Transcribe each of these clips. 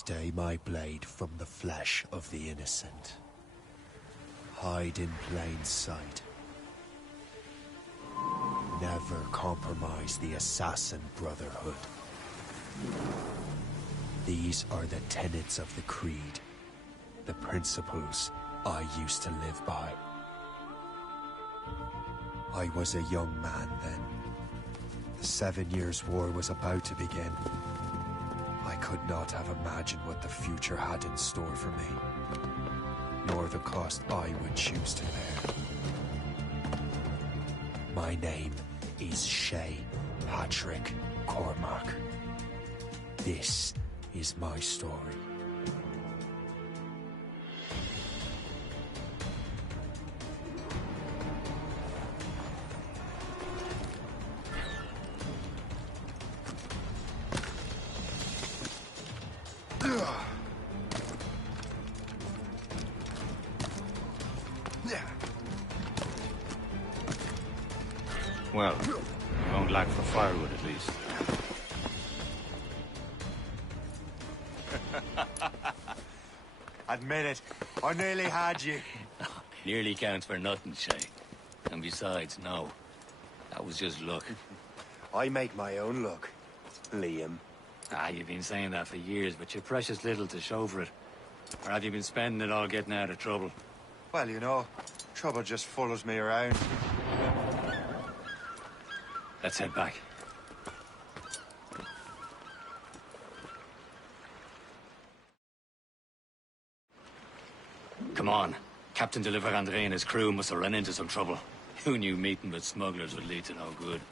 Stay my blade from the flesh of the innocent. Hide in plain sight. Never compromise the Assassin Brotherhood. These are the tenets of the Creed, the principles I used to live by. I was a young man then. The 7 Years' War was about to begin. I could not have imagined what the future had in store for me, nor the cost I would choose to bear. My name is Shay Patrick Cormac. This is my story. Well, won't lack for firewood at least. Admit it, I nearly had you. Nearly counts for nothing, Shay. And besides, no. That was just luck. I make my own luck, Liam. You've been saying that for years, but you're precious little to show for it. Or have you been spending it all getting out of trouble? Well, you know, trouble just follows me around. Let's head back. Come on. Captain de André and his crew must have run into some trouble. Who knew meeting with smugglers would lead to no good?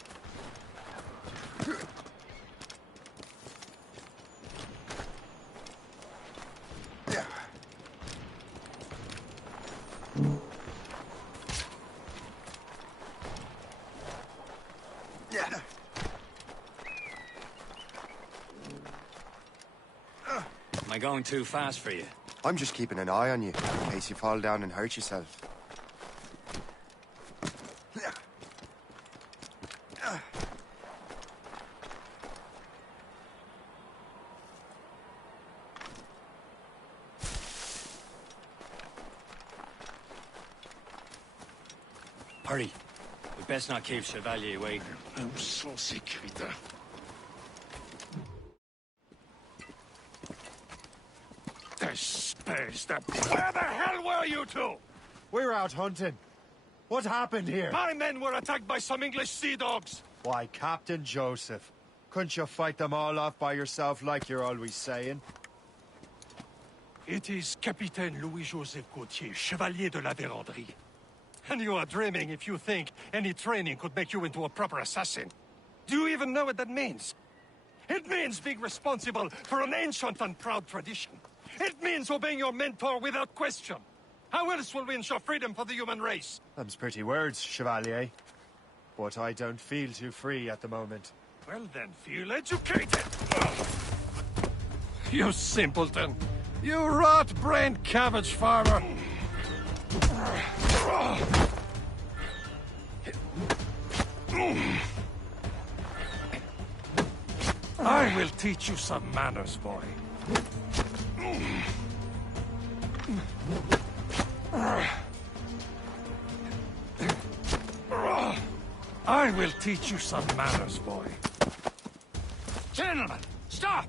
Am I going too fast for you? I'm just keeping an eye on you, in case you fall down and hurt yourself. Hurry. We best not keep Chevalier waiting. I'm so sick, Rita. Where the hell were you two? We're out hunting. What happened here? My men were attacked by some English sea dogs. Why, Captain Joseph. Couldn't you fight them all off by yourself like you're always saying? It is Capitaine Louis-Joseph Gauthier, Chevalier de la Vérendrye. And you are dreaming if you think any training could make you into a proper assassin. Do you even know what that means? It means being responsible for an ancient and proud tradition. It means obeying your mentor without question. How else will we ensure freedom for the human race? Them's pretty words, Chevalier. But I don't feel too free at the moment. Well then, feel educated. You simpleton. You rot-brained cabbage farmer. I will teach you some manners, boy. I will teach you some manners, boy. Gentlemen, stop!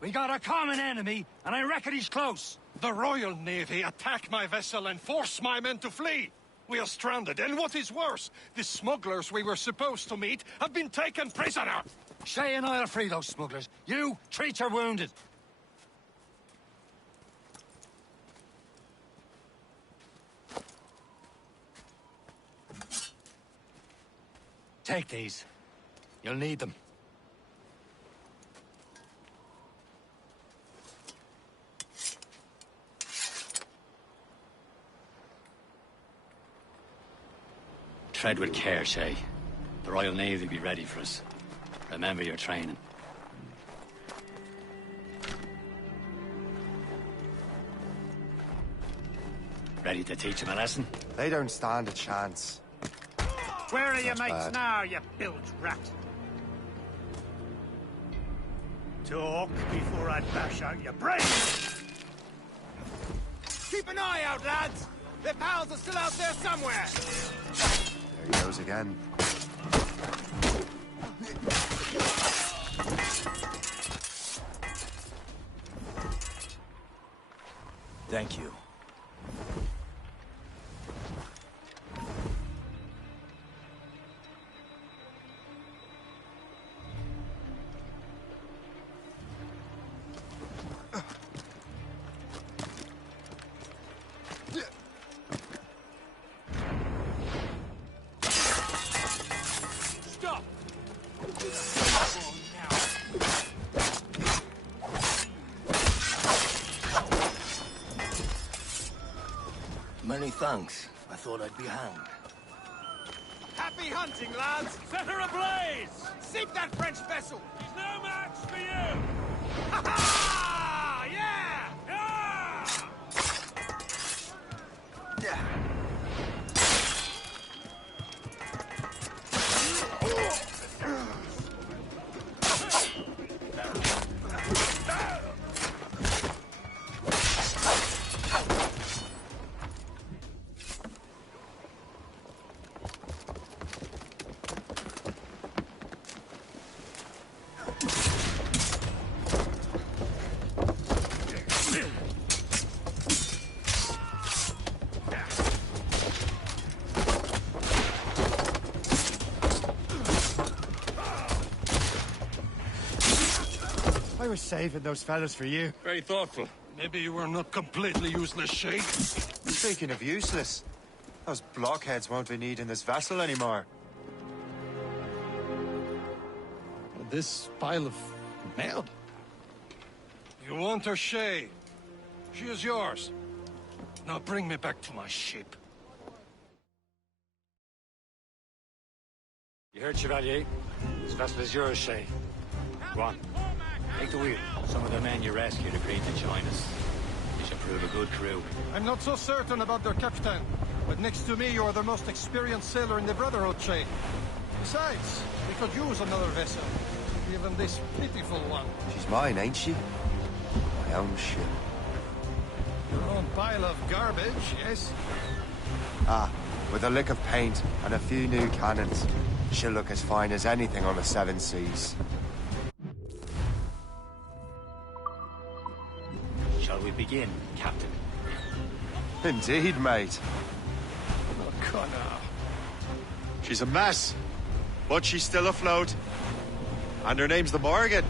We got a common enemy, and I reckon he's close. The Royal Navy attacked my vessel and forced my men to flee. We are stranded, and what is worse, the smugglers we were supposed to meet have been taken prisoner. Shay and I'll free those smugglers. You, treat your wounded. Take these. You'll need them. Tread with care, Shay. The Royal Navy will be ready for us. Remember your training. Ready to teach him a lesson? They don't stand a chance. Where are your Not mates bad. now, you bilge rat? Talk before I bash out your brains! Keep an eye out, lads! Their pals are still out there somewhere! There he goes again. Thank you. Stop! Many thanks. I thought I'd be hanged. Happy hunting, lads! Set her ablaze! Sink that French vessel! She's no match for you! Ha ha! Yeah! Yeah! I was saving those fellas for you. Very thoughtful. Maybe you were not completely useless, Shay. Speaking of useless, those blockheads won't be needing this vessel anymore. This pile of mail. You want her, Shay? She is yours. Now bring me back to my ship. You heard, Chevalier? This vessel is yours, Shay. Go on. Take the wheel. Some of the men you rescued agreed to join us. You should prove a good crew. I'm not so certain about their captain, but next to me, you're the most experienced sailor in the Brotherhood, Shay. Besides, we could use another vessel. Even this pitiful one. She's mine, ain't she? My own ship. Your own pile of garbage, yes? Ah, with a lick of paint and a few new cannons, she'll look as fine as anything on the seven seas. Shall we begin, Captain? Indeed, mate. Oh, Connor. She's a mess, but she's still afloat. And her name's the Morgan.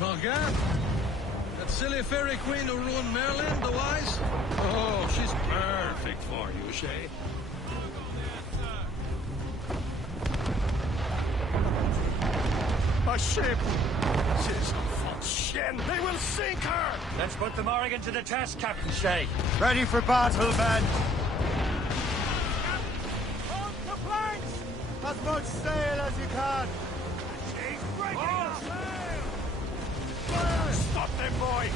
Morgan? That silly fairy queen who ruined Merlin, the wise? Oh, she's perfect for you, Shay. My ship! She's a chien! They will sink her! Let's put the Morrigan to the test, Captain Shay. Ready for battle, men! Hold the planks! As much sail as you can! She's breaking us! Stop them, boy!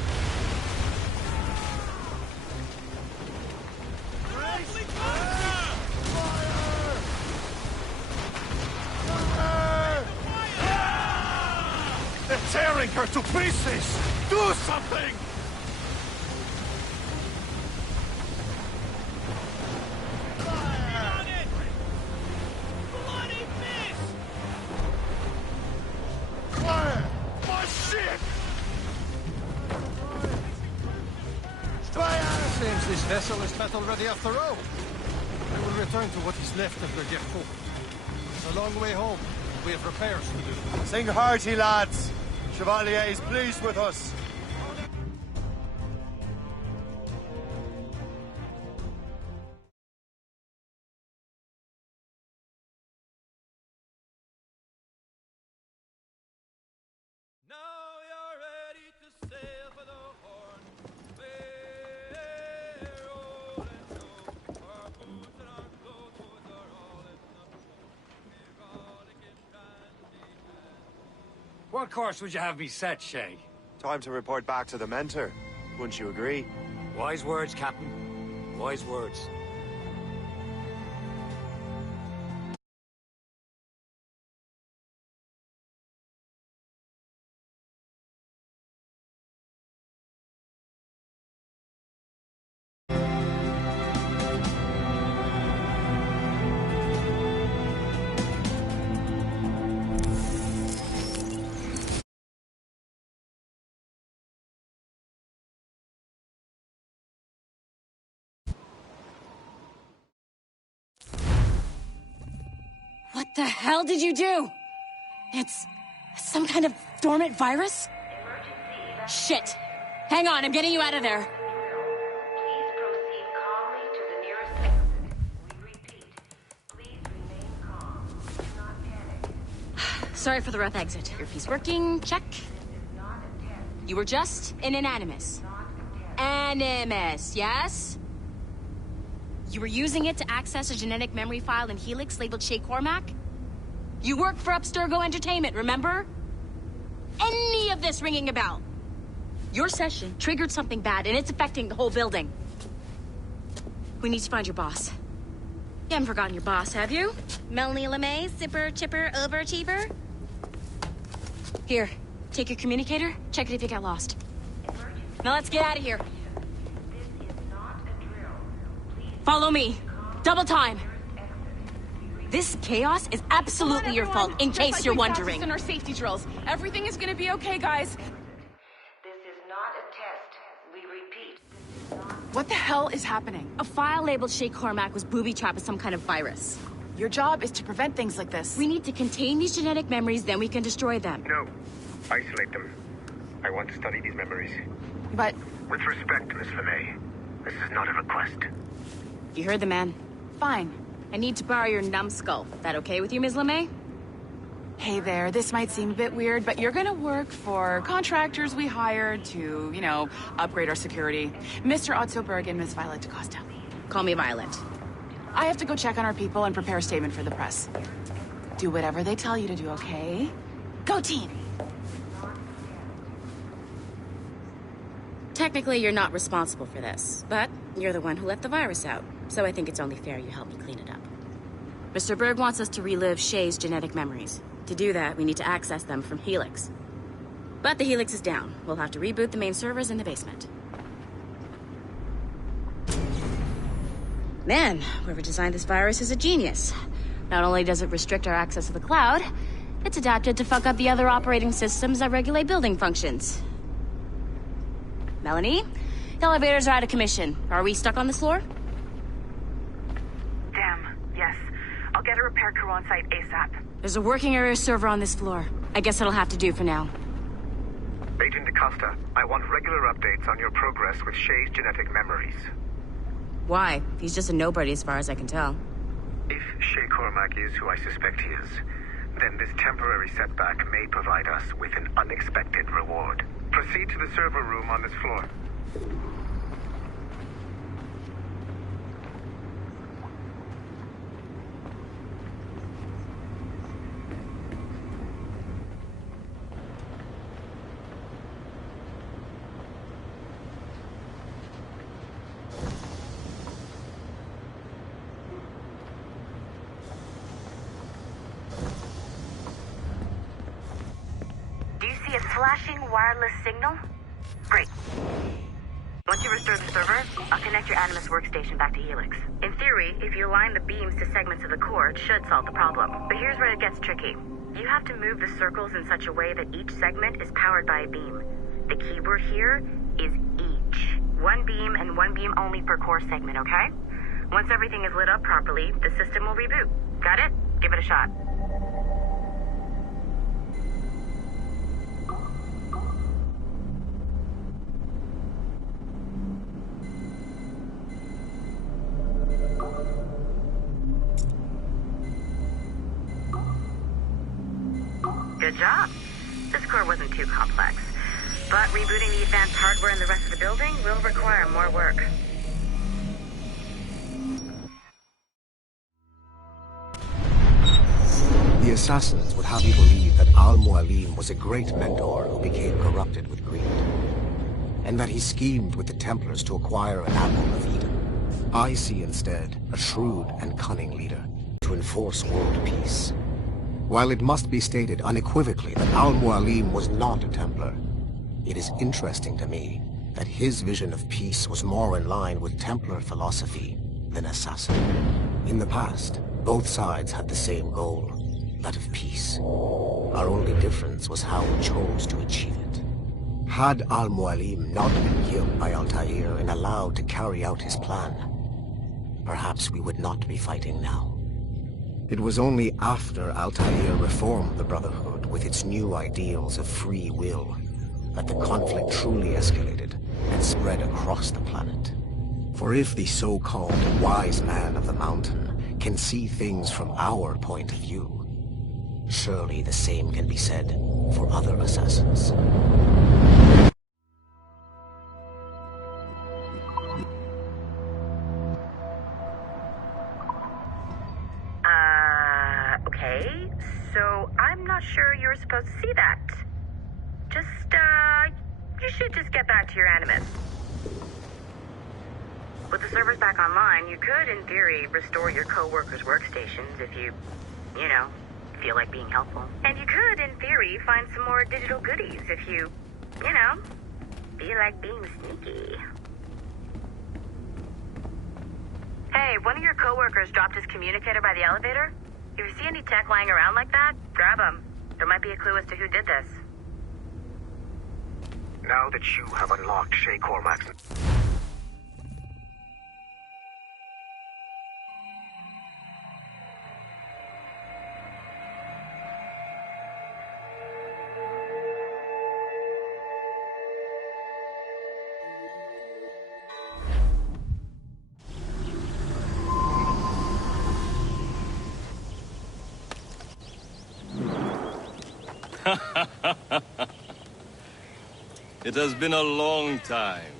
They're tearing her to pieces! Do something! On it! Bloody miss! Fire! My ship! Seems this vessel is battle ready after all. I will return to what is left of the Gerfaut. It's a long way home. We have repairs to do. Sing hearty, lads! Chevalier is pleased with us. Now you're ready to sail for the Horn. We're rolling so our boots and our clothes are all in the port. Erotic and brandy. What course would you have me set, Shay? Time to report back to the mentor. Wouldn't you agree? Wise words, Captain. Wise words. The hell did you do? It's some kind of dormant virus? Shit. Hang on, I'm getting you out of there. Please proceed calmly to the nearest exit. We repeat, please remain calm. Do not panic. Sorry for the rough exit. Earpiece working, check. You were just an Animus. Animus, yes? You were using it to access a genetic memory file in Helix labeled Shay Cormac? You worked for Abstergo Entertainment, remember? Any of this ringing a bell? Your session triggered something bad, and it's affecting the whole building. We need to find your boss. You haven't forgotten your boss, have you? Melanie LeMay, zipper, chipper, overachiever? Here, take your communicator, check it if you got lost. Now let's get out of here. This is not a drill. Please Follow me. Double time. This chaos is absolutely your fault, in case you're wondering. In our safety drills. Everything is gonna be okay, guys. This is not a test. We repeat. What the hell is happening? A file labeled Shay Cormac was booby-trapped with some kind of virus. Your job is to prevent things like this. We need to contain these genetic memories, then we can destroy them. No. Isolate them. I want to study these memories. But... With respect, Miss LeMay, this is not a request. You heard the man. Fine. I need to borrow your numbskull. That okay with you, Ms. LeMay? Hey there, this might seem a bit weird, but you're gonna work for contractors we hired to, you know, upgrade our security. Mr. Ottoberg and Miss Violet DaCosta. Call me Violet. I have to go check on our people and prepare a statement for the press. Do whatever they tell you to do, okay? Go team! Technically, you're not responsible for this, but you're the one who let the virus out, so I think it's only fair you help me clean it up. Mr. Berg wants us to relive Shay's genetic memories. To do that, we need to access them from Helix. But the Helix is down. We'll have to reboot the main servers in the basement. Man, whoever designed this virus is a genius. Not only does it restrict our access to the cloud, it's adapted to fuck up the other operating systems that regulate building functions. Melanie? The elevators are out of commission. Are we stuck on this floor? Damn, yes. I'll get a repair crew on site ASAP. There's a working area server on this floor. I guess it'll have to do for now. Agent DaCosta, I want regular updates on your progress with Shay's genetic memories. Why? He's just a nobody as far as I can tell. If Shay Cormac is who I suspect he is, then this temporary setback may provide us with an unexpected reward. Proceed to the server room on this floor. A flashing wireless signal? Great. Once you restore the server, I'll connect your Animus workstation back to Helix. In theory, if you align the beams to segments of the core, it should solve the problem. But here's where it gets tricky. You have to move the circles in such a way that each segment is powered by a beam. The keyword here is each. One beam and one beam only per core segment, okay? Once everything is lit up properly, the system will reboot. Got it? Give it a shot. Good job. This core wasn't too complex, but rebooting the advanced hardware in the rest of the building will require more work. The assassins would have you believe that Al-Mualim was a great mentor who became corrupted with greed, and that he schemed with the Templars to acquire an apple of Eden. I see instead a shrewd and cunning leader to enforce world peace. While it must be stated unequivocally that Al-Mualim was not a Templar, it is interesting to me that his vision of peace was more in line with Templar philosophy than assassin. In the past, both sides had the same goal, that of peace. Our only difference was how we chose to achieve it. Had Al-Mualim not been killed by Altair and allowed to carry out his plan, perhaps we would not be fighting now. It was only after Altair reformed the Brotherhood with its new ideals of free will that the conflict truly escalated and spread across the planet. For if the so-called wise man of the mountain can see things from our point of view, surely the same can be said for other assassins. Okay, so I'm not sure you were supposed to see that. You should just get back to your Animus. With the servers back online, you could, in theory, restore your co-workers' workstations if you feel like being helpful. And you could, in theory, find some more digital goodies if you feel like being sneaky. Hey, one of your co-workers dropped his communicator by the elevator. If you see any tech lying around like that, grab them. There might be a clue as to who did this. Now that you have unlocked Shay Cormac's... It has been a long time.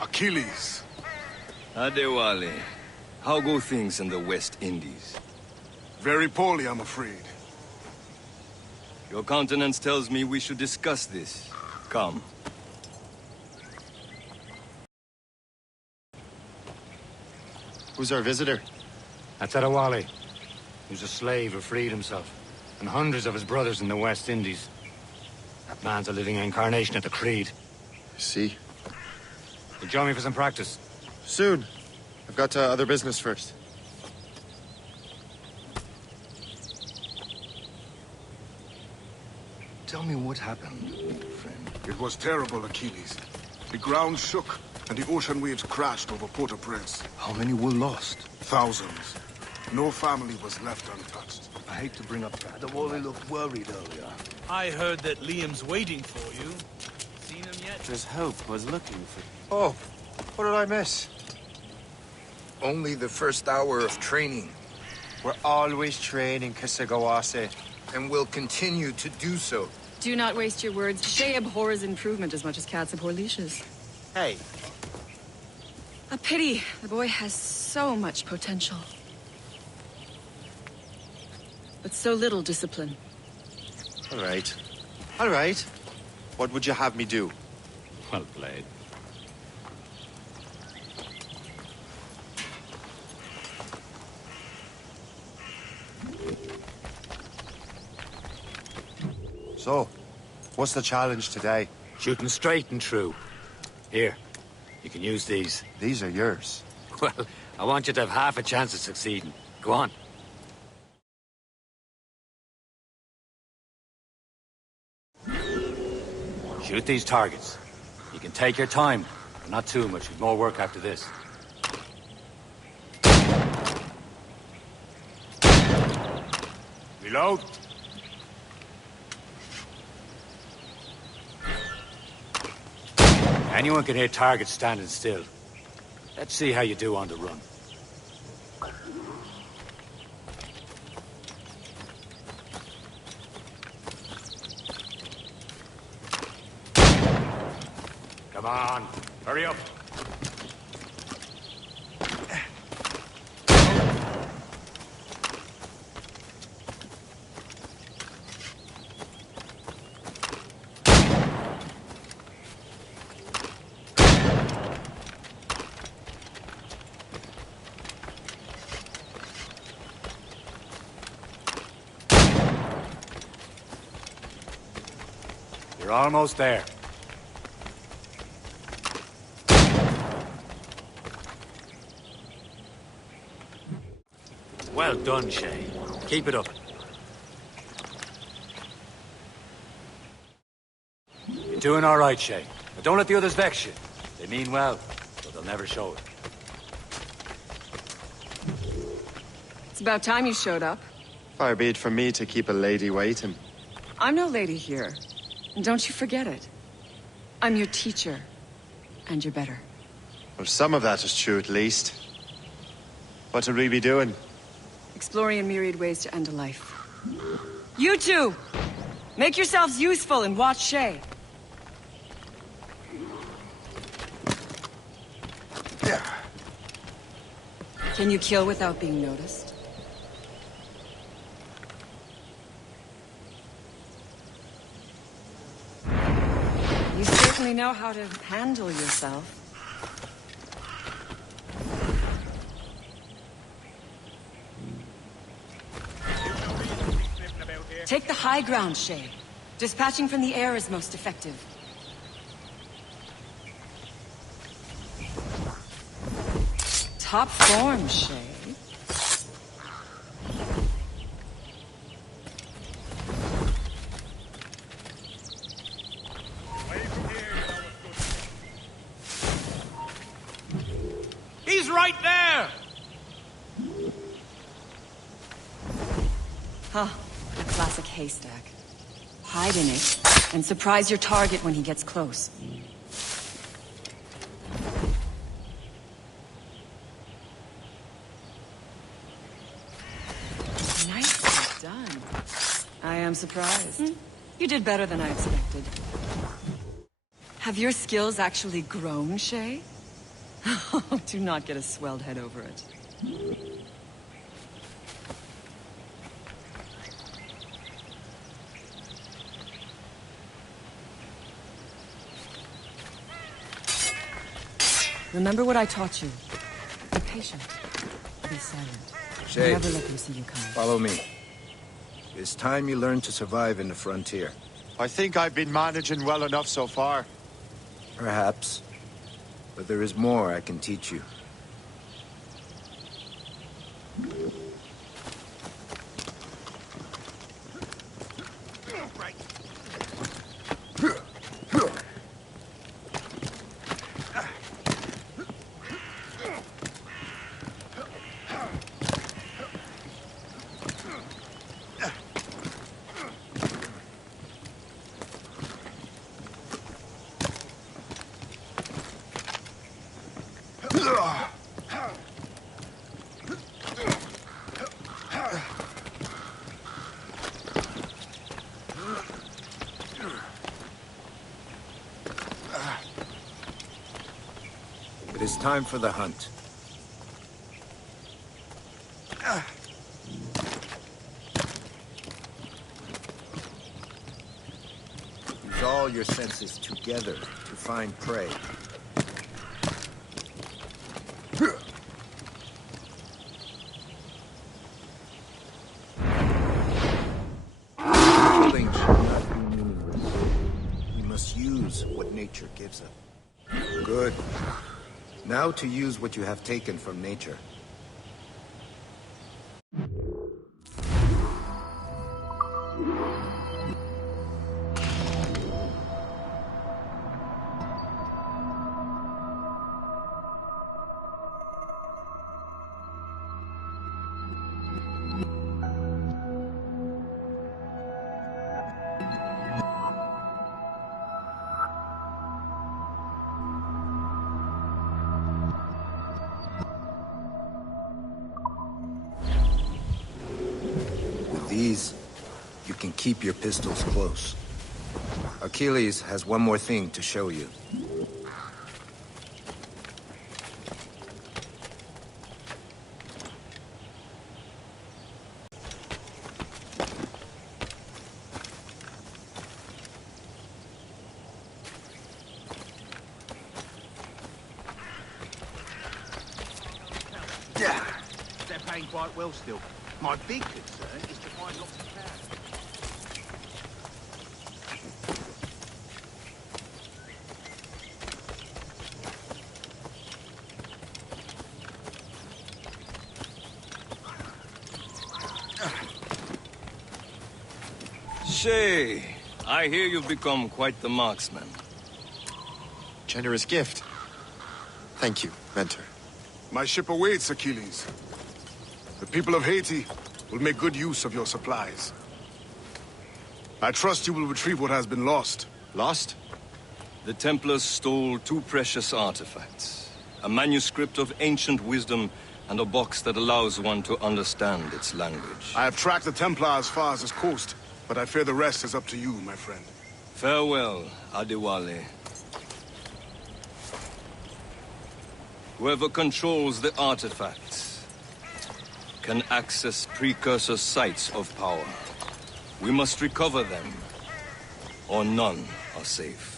Achilles. Adewale, how go things in the West Indies? Very poorly, I'm afraid. Your countenance tells me we should discuss this. Come. Who's our visitor? That's Adewale. Who's a slave who freed himself. And hundreds of his brothers in the West Indies. That man's a living incarnation of the Creed. See? You join me for some practice? Soon. I've got other business first. Tell me what happened, friend. It was terrible, Achilles. The ground shook, and the ocean waves crashed over Port-au-Prince. How many were lost? Thousands. No family was left untouched. I hate to bring up that. Adewale looked worried earlier. I heard that Liam's waiting for you. Seen him yet? There's Hope was looking for... Oh, what did I miss? Only the first hour of training. We're always training, Kisagawase. And will continue to do so. Do not waste your words. Shay abhors improvement as much as cats abhor leashes. Hey. A pity. The boy has so much potential. But so little discipline. All right. All right. What would you have me do? Well played. So, what's the challenge today? Shooting straight and true. Here, you can use these. These are yours. Well, I want you to have half a chance of succeeding. Go on. Shoot these targets. You can take your time, but not too much. We've more work after this. Reload. Anyone can hit targets standing still. Let's see how you do on the run. Come on, hurry up. You're almost there. Well done, Shay. Keep it up. You're doing all right, Shay. But don't let the others vex you. They mean well, but they'll never show it. about time you showed up. Far be it from me to keep a lady waiting. I'm no lady here. And don't you forget it. I'm your teacher. And you're better. Well, some of that is true at least. What would we be doing? Exploring a myriad ways to end a life. You two! Make yourselves useful and watch Shay. Can you kill without being noticed? You certainly know how to handle yourself. Take the high ground, Shay. Dispatching from the air is most effective. Top form, Shay. He's right there! Huh. A classic haystack. Hide in it, and surprise your target when he gets close. Nicely done. I am surprised. You did better than I expected. Have your skills actually grown, Shay? Do not get a swelled head over it. Remember what I taught you. Be patient. Be silent. Shay, Never let them see you coming. follow me. It's time you learn to survive in the frontier. I think I've been managing well enough so far. Perhaps. But there is more I can teach you. It is time for the hunt. Use all your senses together to find prey. Killing should not be meaningless. We must use what nature gives us. Good. Now to use what you have taken from nature. These, you can keep your pistols close. Achilles has one more thing to show you. Yeah, they're paying quite well still. My big concern is to find lots of power. Shay, I hear you've become quite the marksman. Generous gift. Thank you, mentor. My ship awaits, Achilles. The people of Haiti will make good use of your supplies. I trust you will retrieve what has been lost. Lost? The Templars stole 2 precious artifacts. A manuscript of ancient wisdom and a box that allows one to understand its language. I have tracked the Templar as far as this coast, but I fear the rest is up to you, my friend. Farewell, Adewale. Whoever controls the artifacts can access precursor sites of power. We must recover them, or none are safe.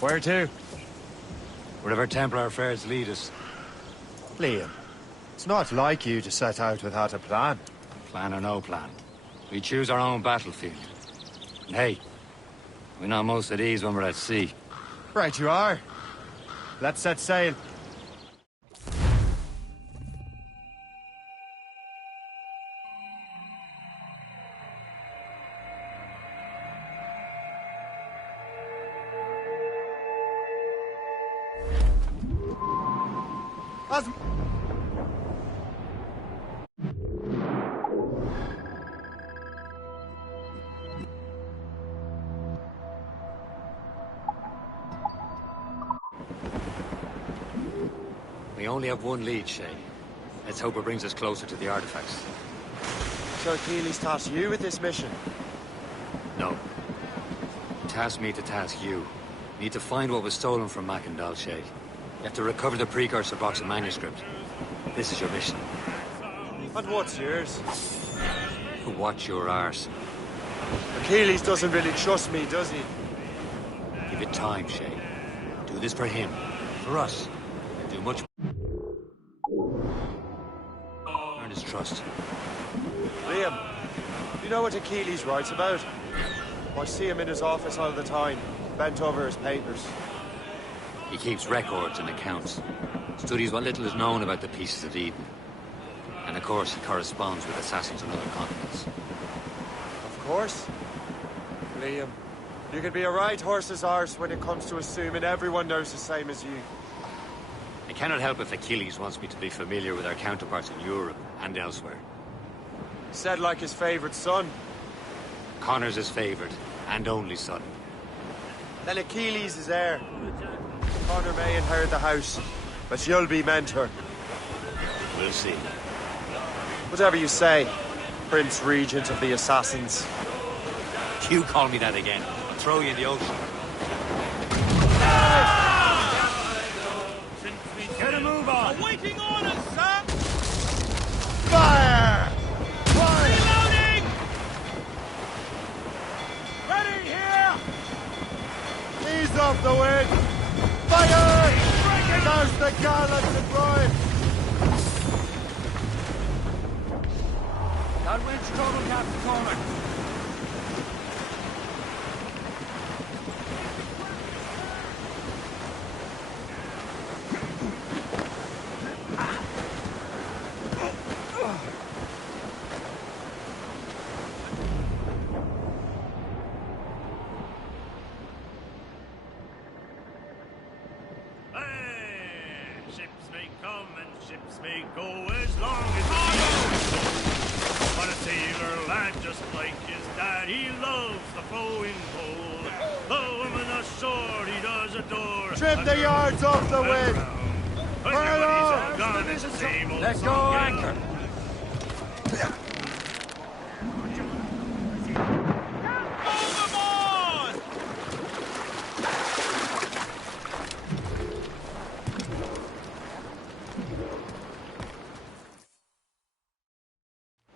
Where to? Wherever Templar affairs lead us. Liam, it's not like you to set out without a plan. Plan or no plan. We choose our own battlefield. And hey, we know most of these when we're at sea. Right you are. Let's set sail. We only have one lead, Shay. Let's hope it brings us closer to the artifacts. So Achilles tasked you with this mission? No. Task me to task you. Need to find what was stolen from Macandal, Shay. You have to recover the precursor box and manuscript. This is your mission. And what's yours? Watch your arse. Achilles doesn't really trust me, does he? Give it time, Shay. Do this for him. For us. And do much. Earn his trust. Liam, you know what Achilles writes about? I see him in his office all the time, bent over his papers. He keeps records and accounts. Studies what little is known about the Pieces of Eden. And of course, he corresponds with assassins on other continents. Of course. Liam, you can be a right horse's arse when it comes to assuming everyone knows the same as you. I cannot help if Achilles wants me to be familiar with our counterparts in Europe and elsewhere. Said like his favorite son. Connor's his favorite and only son. Then Achilles is heir. Connor may inherit the house, but you'll be mentor. We'll see. Whatever you say, Prince Regent of the Assassins. You call me that again, I'll throw you in the ocean. Get a move on! Awaiting orders, sir! Fire! Reloading! Ready here! Ease off the wind! Fire! There's the gallant deployed! That wind's trouble, Captain Cormac. Ships may come and ships may go as long as the but a sailor lad just like his dad, he loves the flowing pole. The woman a sword he does adore. Trim the yards off the wind! Furl on! Gone is the same old Let go song. anchor.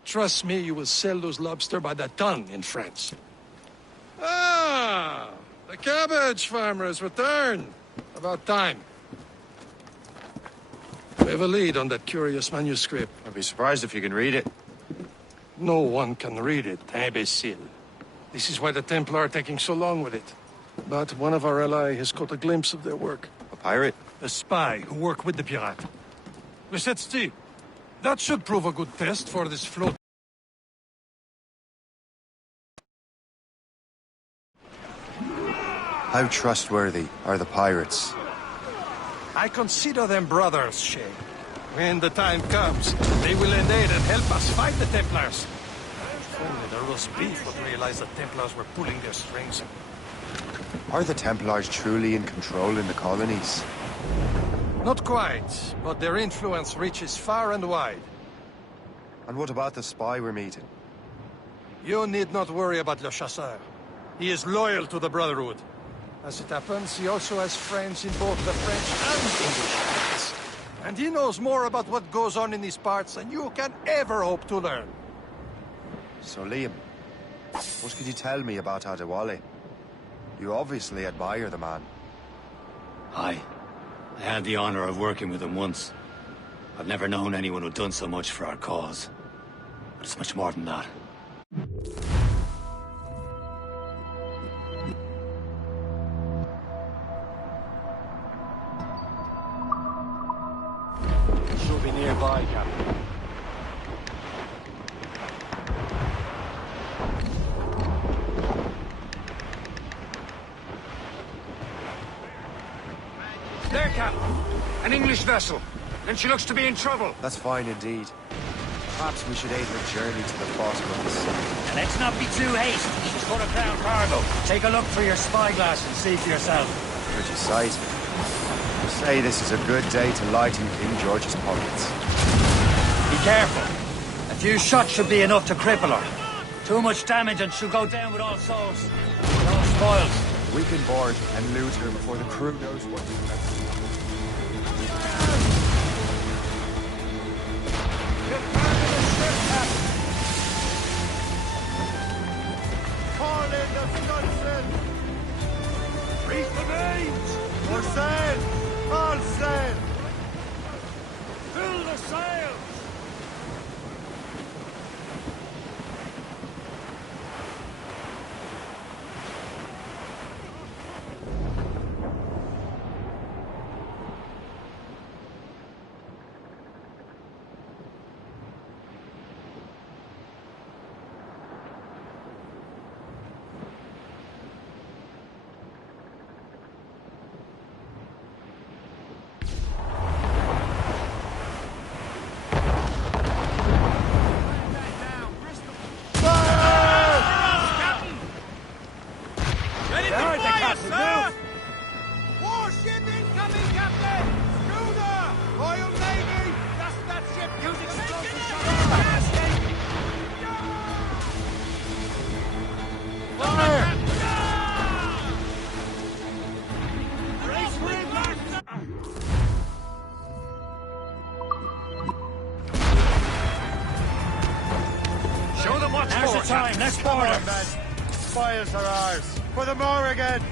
Trust me, you will sell those lobster by the ton in France. Ah! The cabbage farmer has returned. About time. We have a lead on that curious manuscript. I'd be surprised if you can read it. No one can read it, imbecile. This is why the Templar are taking so long with it. But one of our allies has caught a glimpse of their work. A pirate? A spy who worked with the pirate. Resetsti. That should prove a good test for this float. How trustworthy are the pirates? I consider them brothers, Shay. When the time comes, they will lend aid and help us fight the Templars. If only the roast beef would realize the Templars were pulling their strings. Are the Templars truly in control in the colonies? Not quite, but their influence reaches far and wide. And what about the spy we're meeting? You need not worry about Le Chasseur. He is loyal to the Brotherhood. As it happens, he also has friends in both the French and English armies. And he knows more about what goes on in these parts than you can ever hope to learn. So, Liam, what could you tell me about Adewale? You obviously admire the man. Aye. I had the honor of working with him once. I've never known anyone who'd done so much for our cause. But it's much more than that. She'll be nearby, Captain. There, Captain. An English vessel. And she looks to be in trouble. That's fine indeed. Perhaps we should aid her journey to the bottom of the sea. And let's not be too hasty. She's got a crown cargo. Take a look through your spyglass and see for yourself. Pretty sight. You say this is a good day to lighten King George's pockets. Be careful. A few shots should be enough to cripple her. Too much damage and she'll go down with all souls. No spoils. We can board and loot her before the crew knows what to do. Call in the stunsail! Reef the mains! For sail! All sail! Fill the sails! Warship incoming, Captain! Schooner! Royal Navy! Just that ship! Use explosive Show them what's Now's the time, let's board her. Men. Spoils are ours. For the Morrigan!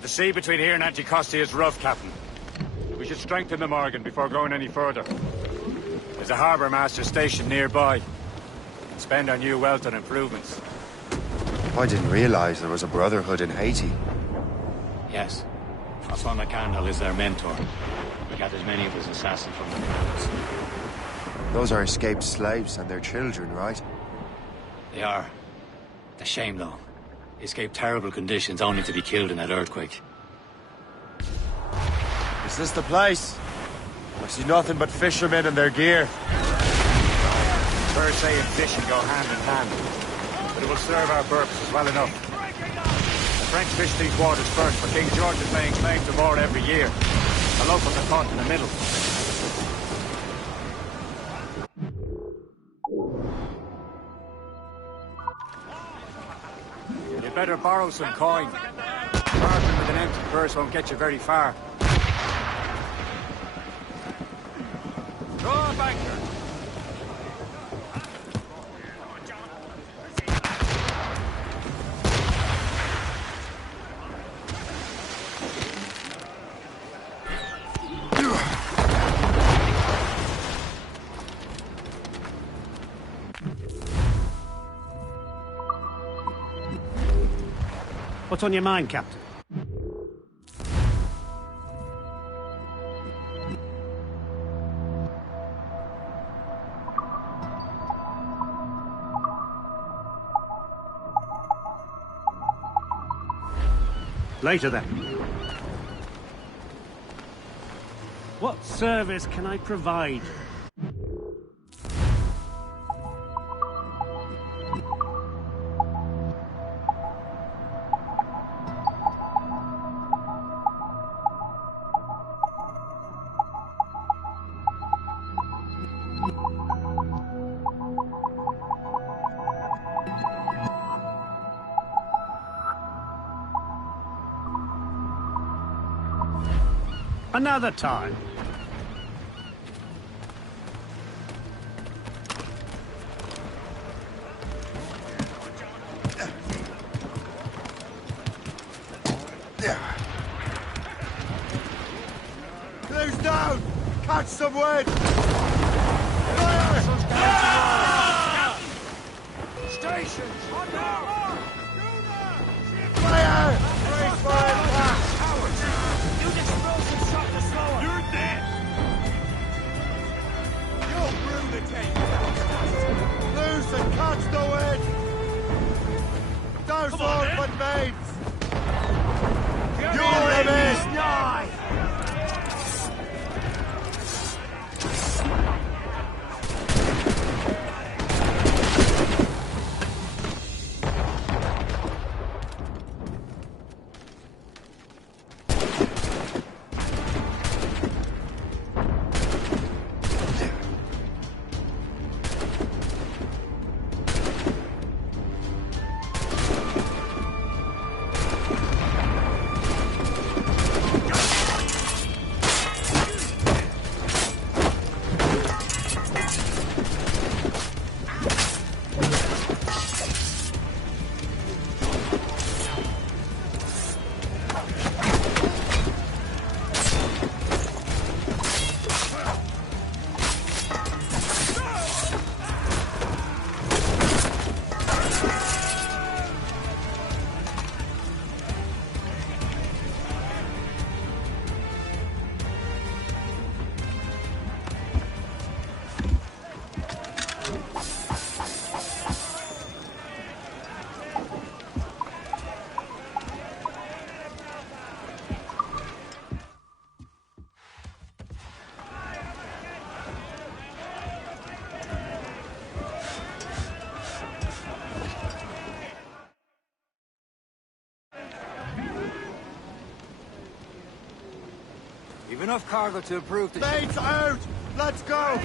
The sea between here and Anticosti is rough, Captain. We should strengthen the Morgan before going any further. There's a harbour master stationed nearby. Spend our new wealth on improvements. I didn't realize there was a brotherhood in Haiti. Yes. Francois McCandle is their mentor. We got as many of his assassins from the mountains. Those are escaped slaves and their children, right? They are. A shame, though. They escaped terrible conditions only to be killed in that earthquake. Is this the place? I see nothing but fishermen and their gear. Birds say and fishing go hand in hand, but it will serve our purposes well enough. The French fish these waters first, but King George is laying claim to more every year. The locals are caught in the middle. You better borrow some coin. Bartering with an empty purse won't get you very far. Draw a banker. What's on your mind, Captain? Later, then. What service can I provide? Another time. Close down! Catch some wind! Stations! Fire! Freeze fire fast! Use explosive shot to slow her! You're dead! You'll brew the tape! Loose and catch the wind! Douse all but mates! You're the best! Nigh! You've enough cargo to improve the... Mates out! Let's go!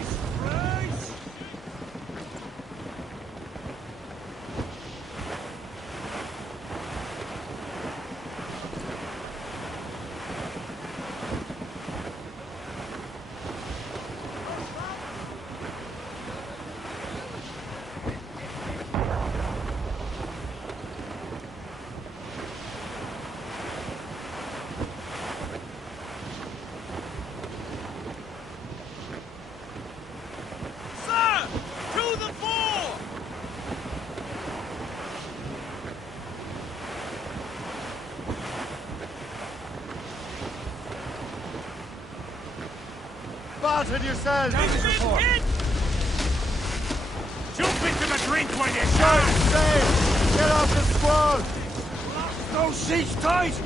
Shelter yourselves! Jump into the drink when you Shout, can! save! Get off the squall! Those seats tight!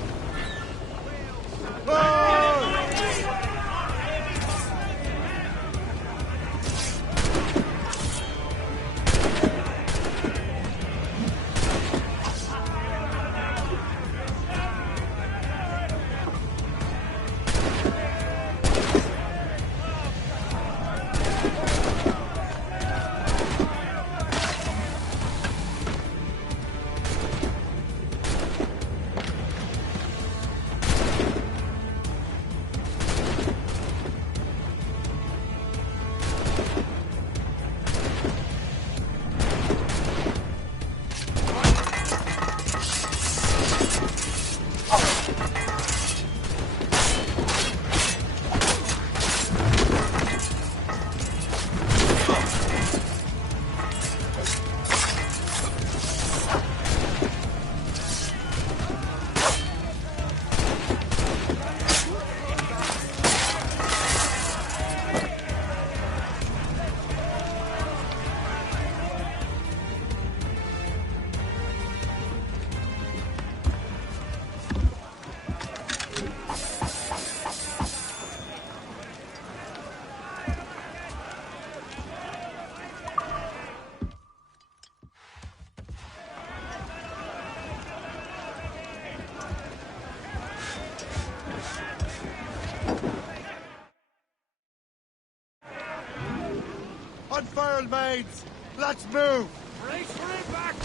Unfurled, mates! Let's move! Brace for impact!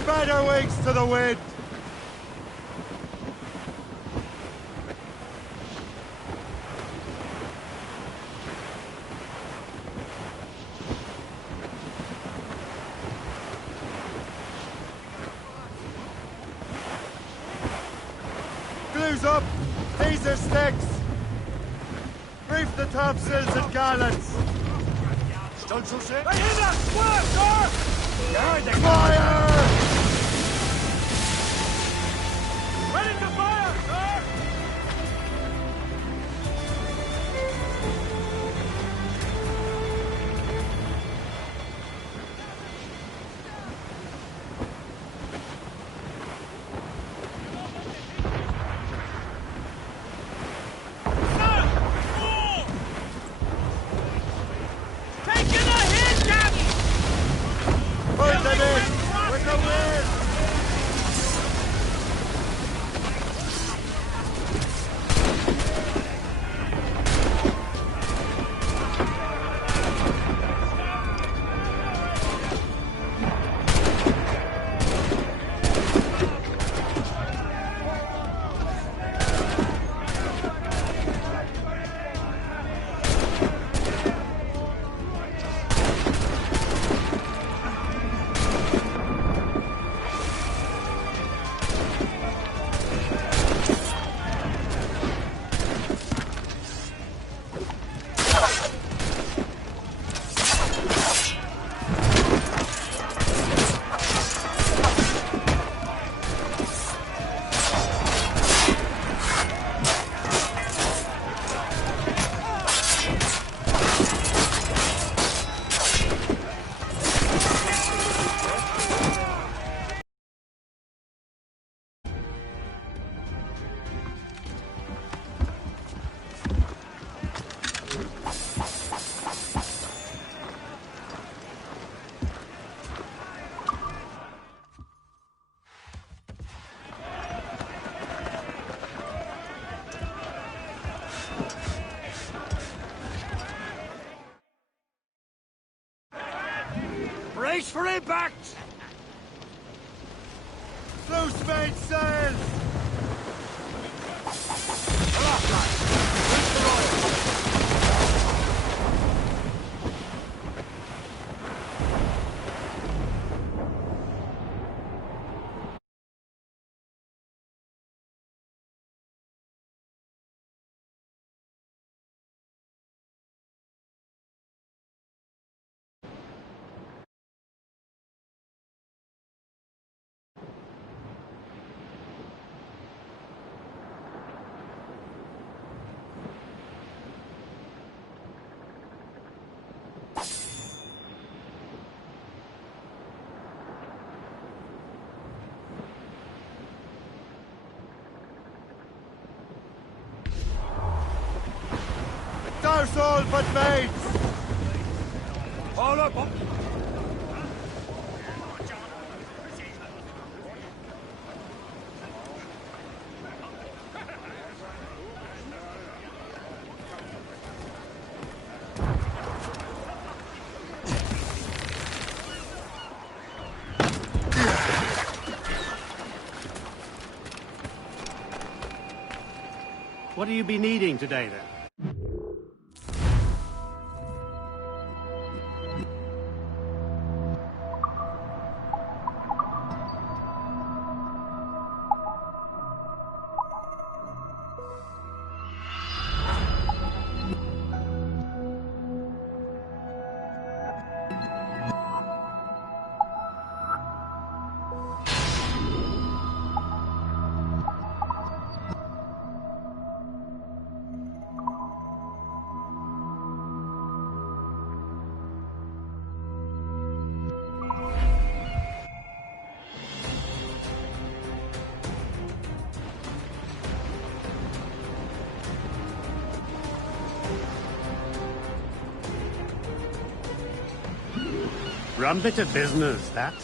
Spread our wings to the wind! Glues up! These are sticks! Reef the topsails and gallants! Don't you say? Hey, hit us! Square, sir! Guard the Fire! Ready to fire, sir! Brace for impact! Loose main sails! Ours all but mates! Hold up! What do you be needing today, then? Rum bit of business, that.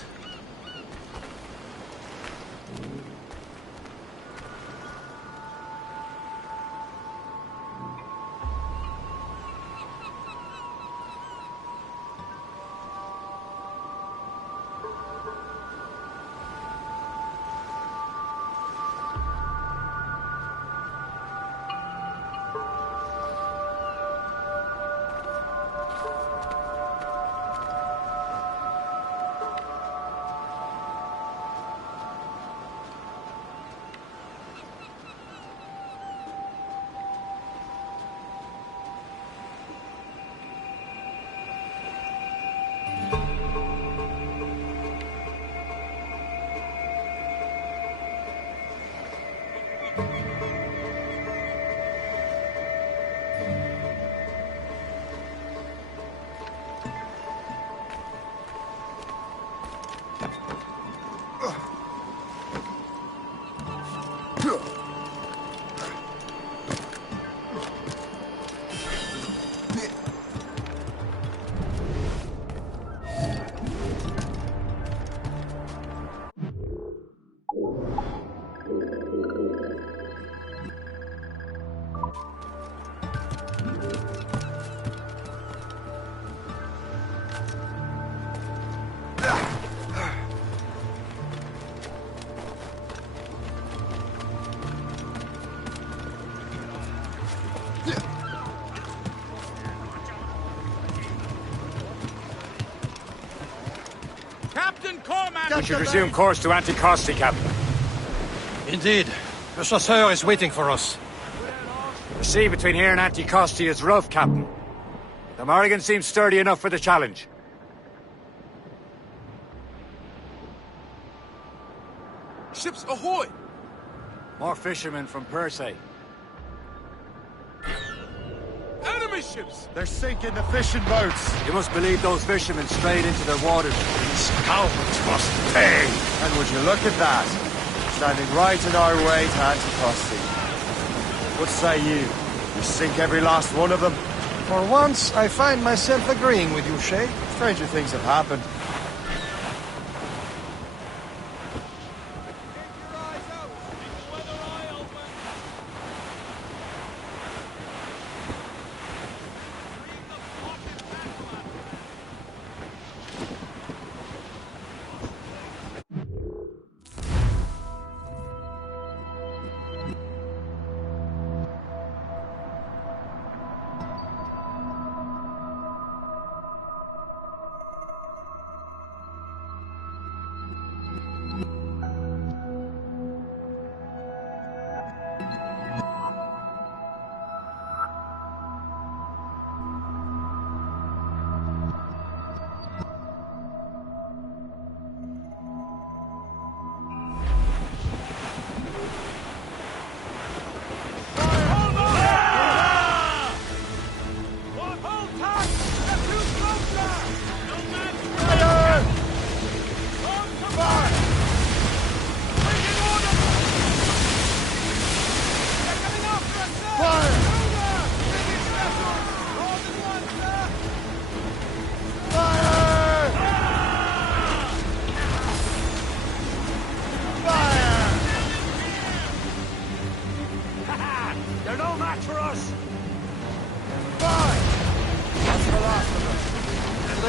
We should resume course to Anticosti, Captain. Indeed. The chasseur is waiting for us. The sea between here and Anticosti is rough, Captain. The Morrigan seems sturdy enough for the challenge. Ships ahoy! More fishermen from Persay. Enemy ships! They're sinking the fishing boats. You must believe those fishermen strayed into their waters. Scalpers must pay! And would you look at that? Standing right in our way to Anticosti. What say you? We sink every last one of them? For once, I find myself agreeing with you, Shay. Stranger things have happened.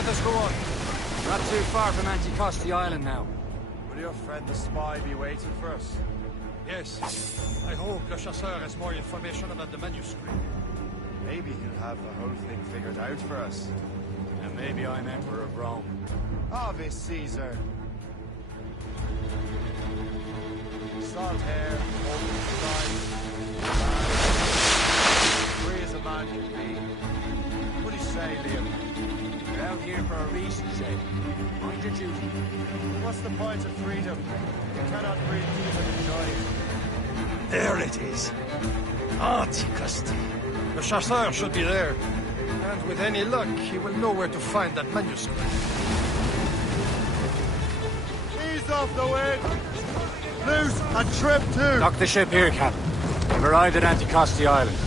let us go on. Not too far from Anticosti Island now. Will your friend the spy be waiting for us? Yes. I hope Le Chasseur has more information about the manuscript. Maybe he'll have the whole thing figured out for us. And maybe I'm Emperor of Rome. Ave Caesar. Salt hair, open skies, free as a man can be. What do you say, Liam? You're out here for a reason, Shay. Mind your duty. What's the point of freedom? You cannot breathe even enjoy it. There it is. Anticosti. The Chasseur should be there. And with any luck, he will know where to find that manuscript. Ease off the wind! Loose and trim too! Dock the ship here, Captain. We've arrived at Anticosti Island.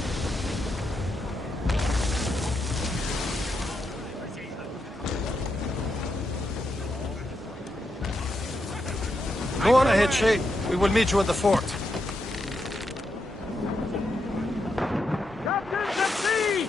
Go on ahead, Shay. We will meet you at the fort. Captain, at sea!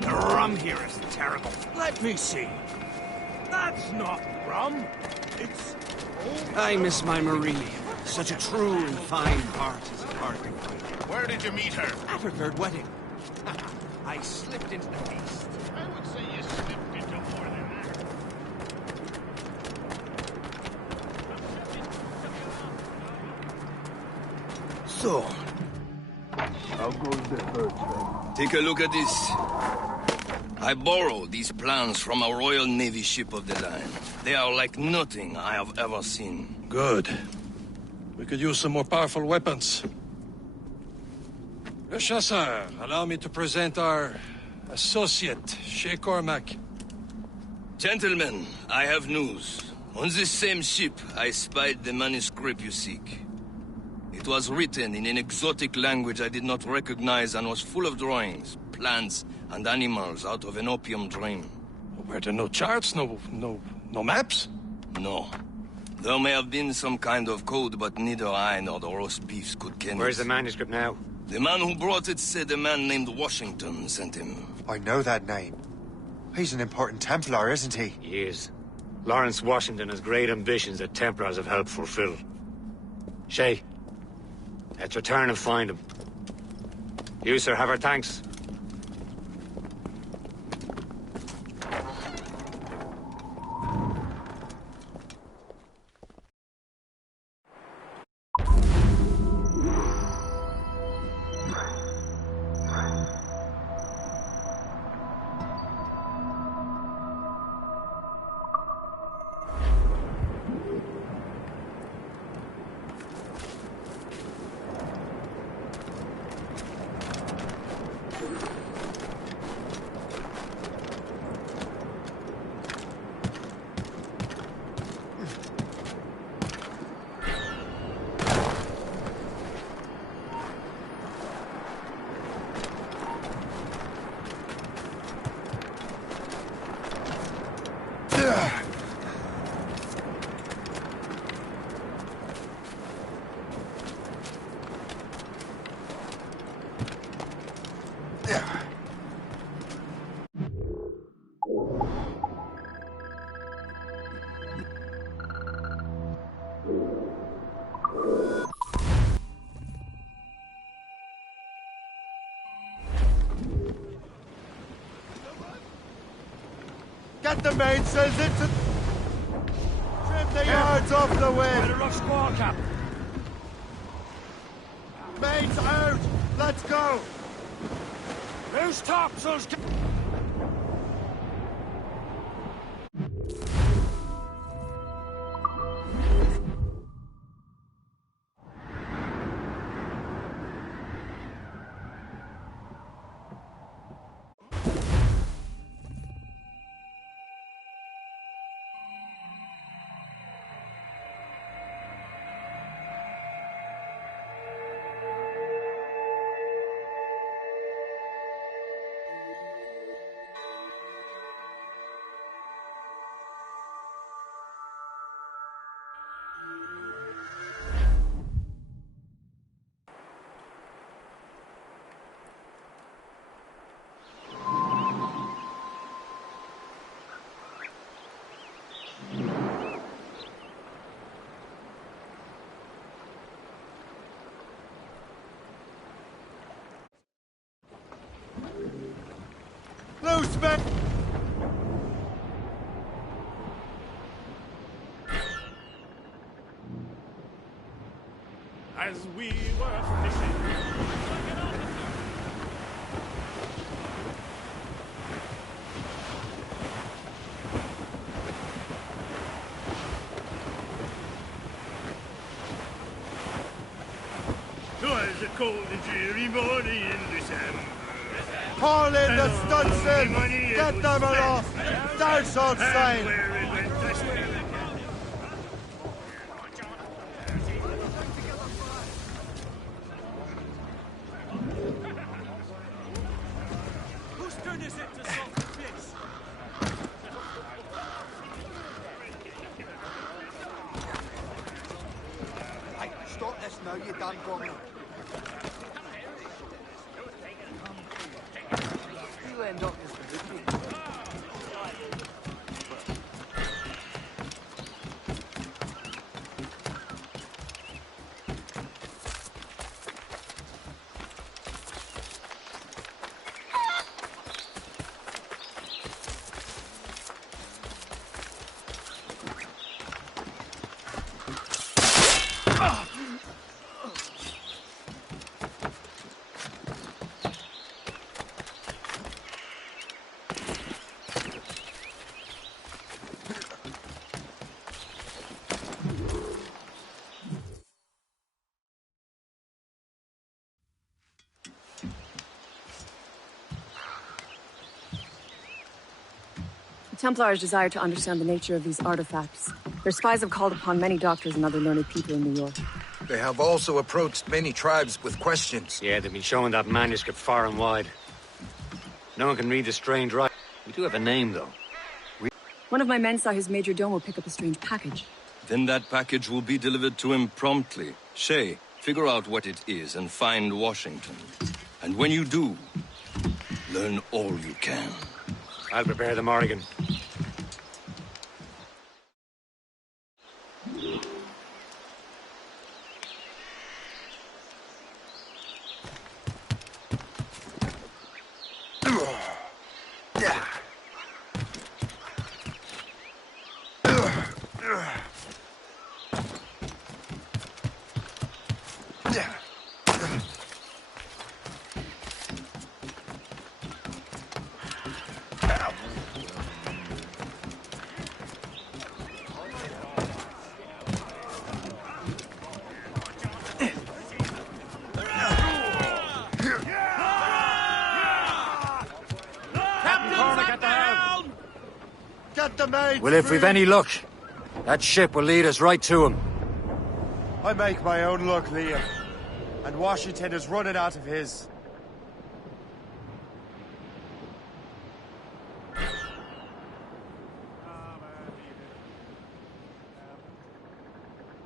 The rum here is terrible. Let me see. That's not rum. It's... I miss my Marie. Such a true and fine heart is hard to find. Where did you meet her? At her third wedding. I slipped into the feast. I would say you slipped into more than that. So, how goes the third then? Take a look at this. I borrowed these plans from a Royal Navy ship of the line. They are like nothing I have ever seen. Good. We could use some more powerful weapons. Le Chasseur, allow me to present our associate, Shay Cormac. Gentlemen, I have news. On this same ship, I spied the manuscript you seek. It was written in an exotic language I did not recognize and was full of drawings, plants, and animals out of an opium dream. Were there no charts, no maps? No. There may have been some kind of code, but neither I nor the roast beefs could ken it. Where's the manuscript now? The man who brought it said a man named Washington sent him. I know that name. He's an important Templar, isn't he? He is. Lawrence Washington has great ambitions that Templars have helped fulfill. Shay, let's return and find him. You, sir, have our thanks. Get the mainsails into... Trim the yards off the wind! Better rough squall, Captain. Mains out! Let's go! Loose topsails! Loose, man! As we were fishing. Twas a cold and dreary morning in December. Call in the stunts! Get them aloft! Douse outside! Who's turned this into salted fish? Hey, stop this now, you damn goblin. You'll end up as the victim. The Templars desire to understand the nature of these artifacts. Their spies have called upon many doctors and other learned people in New York. They have also approached many tribes with questions. Yeah, they've been showing that manuscript far and wide. No one can read the strange writing. We do have a name, though. One of my men saw his major domo pick up a strange package. Then that package will be delivered to him promptly. Shay, figure out what it is and find Washington. And when you do, learn all you can. I'll prepare the Morrigan. Get the maid! Well, if we've any luck, that ship will lead us right to him. I make my own luck, Liam. And Washington is running out of his.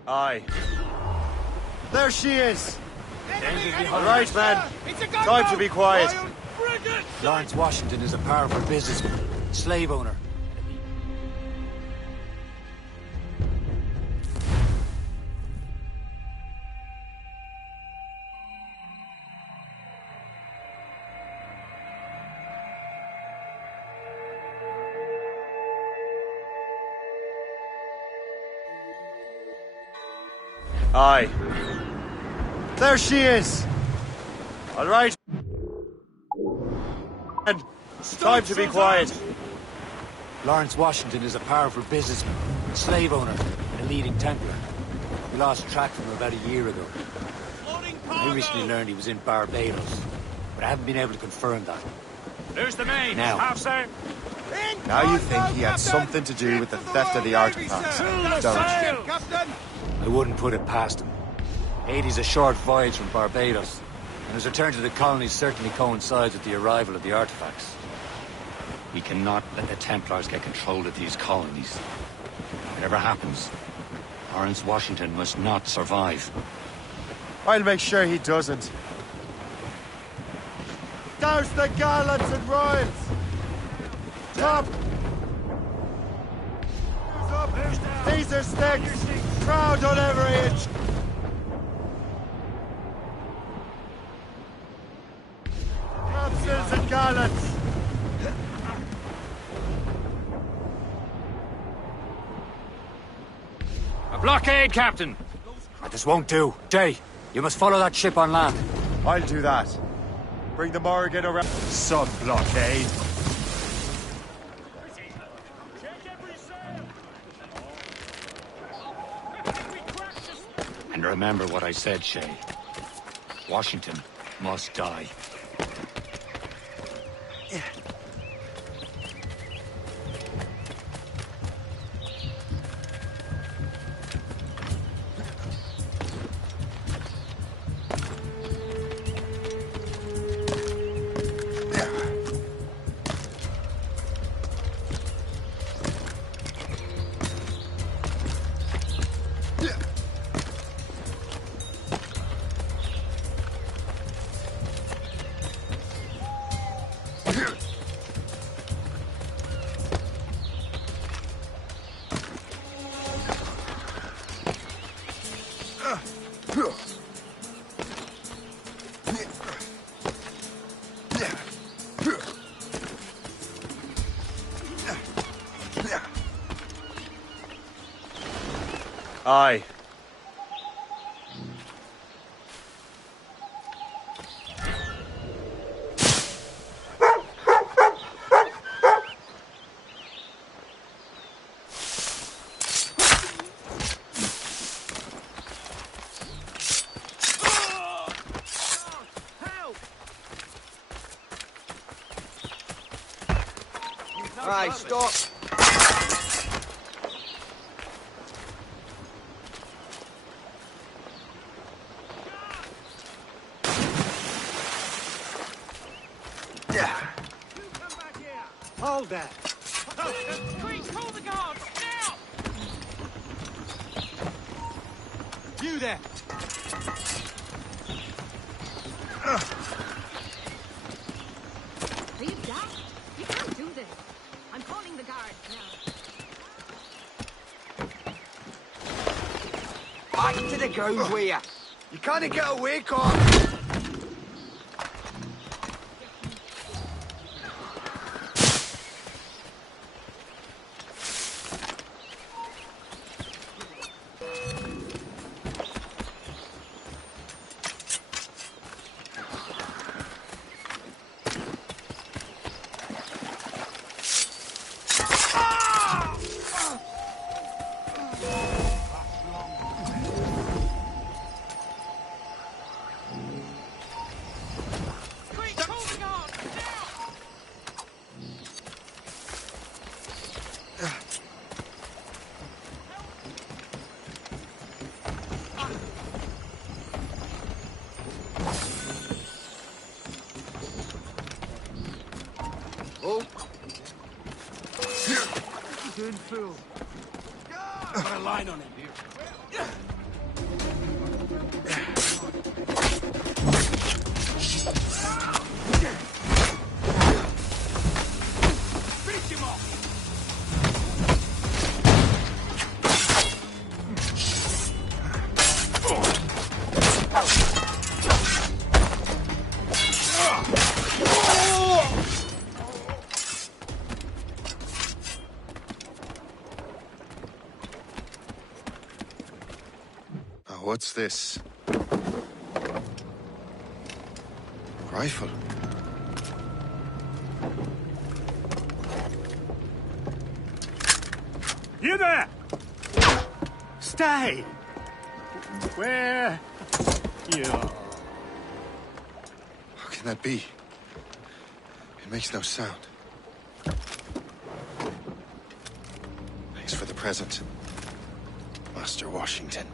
Aye. There she is! All right, man. Time to be quiet. Lawrence Washington is a powerful businessman, slave owner. Aye. There she is! All right. And time to be quiet. Lawrence Washington is a powerful businessman, slave owner, and a leading Templar. We lost track of him about a year ago. I recently learned he was in Barbados, but I haven't been able to confirm that. There's the main. Now. Half sail. Now you think he had something to do with the theft of the artifacts, don't you? Captain! I wouldn't put it past him. Haiti's a short voyage from Barbados, and his return to the colonies certainly coincides with the arrival of the artifacts. We cannot let the Templars get control of these colonies. Whatever happens, Lawrence Washington must not survive. I'll make sure he doesn't. Douse the gallants and royals! Top! These are sticks! Proud on every inch! Capsules and gallants! A blockade, Captain! This won't do. Jay, you must follow that ship on land. I'll do that. Bring the Morrigan around. Sub-blockade. And remember what I said, Shay. Washington must die. Aye. Aye, stop. Hold that. Quick, call the guards, now! You there. Are you daft? You can't do this. I'm calling the guards now. Back to the ground with you. You can't get away, Corp. Fool. Got a line on him here. Finish him off. What's this? Rifle. You there! Stay! Where you are. How can that be? It makes no sound. Thanks for the present, Master Washington.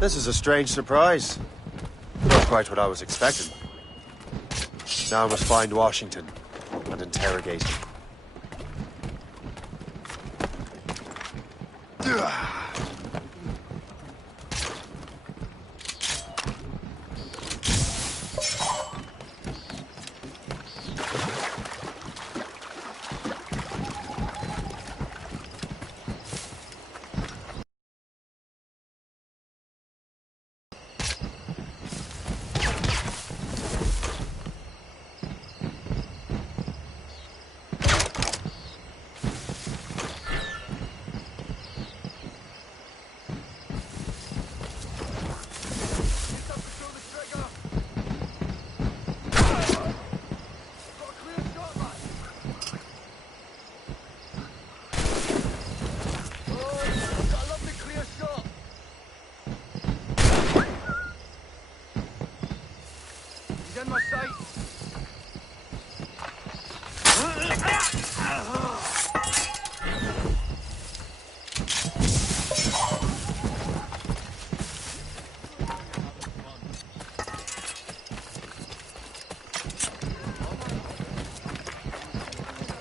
This is a strange surprise. Not quite what I was expecting. Now I must find Washington and interrogate him.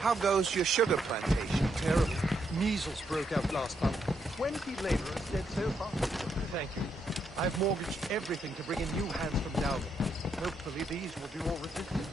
How goes your sugar plantation? Terrible. Measles broke out last month. 20 laborers dead so far. Thank you. I've mortgaged everything to bring in new hands from down there. Hopefully these will be more resistant.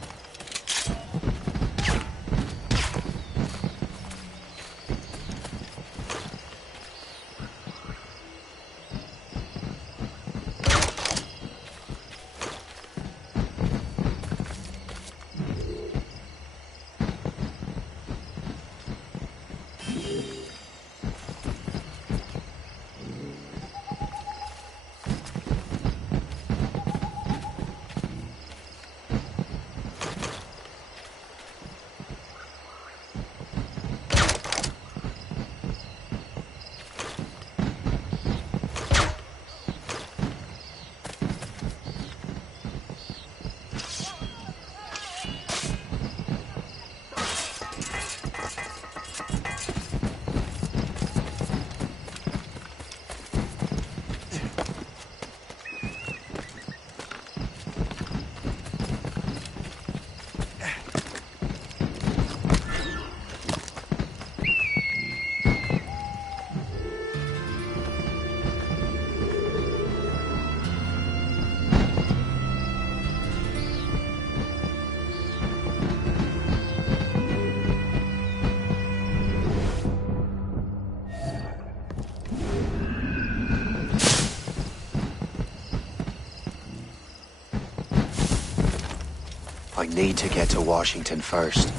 I need to get to Washington first.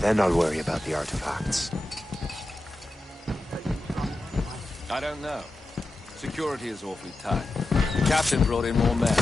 Then I'll worry about the artifacts. I don't know. Security is awfully tight. The captain brought in more men.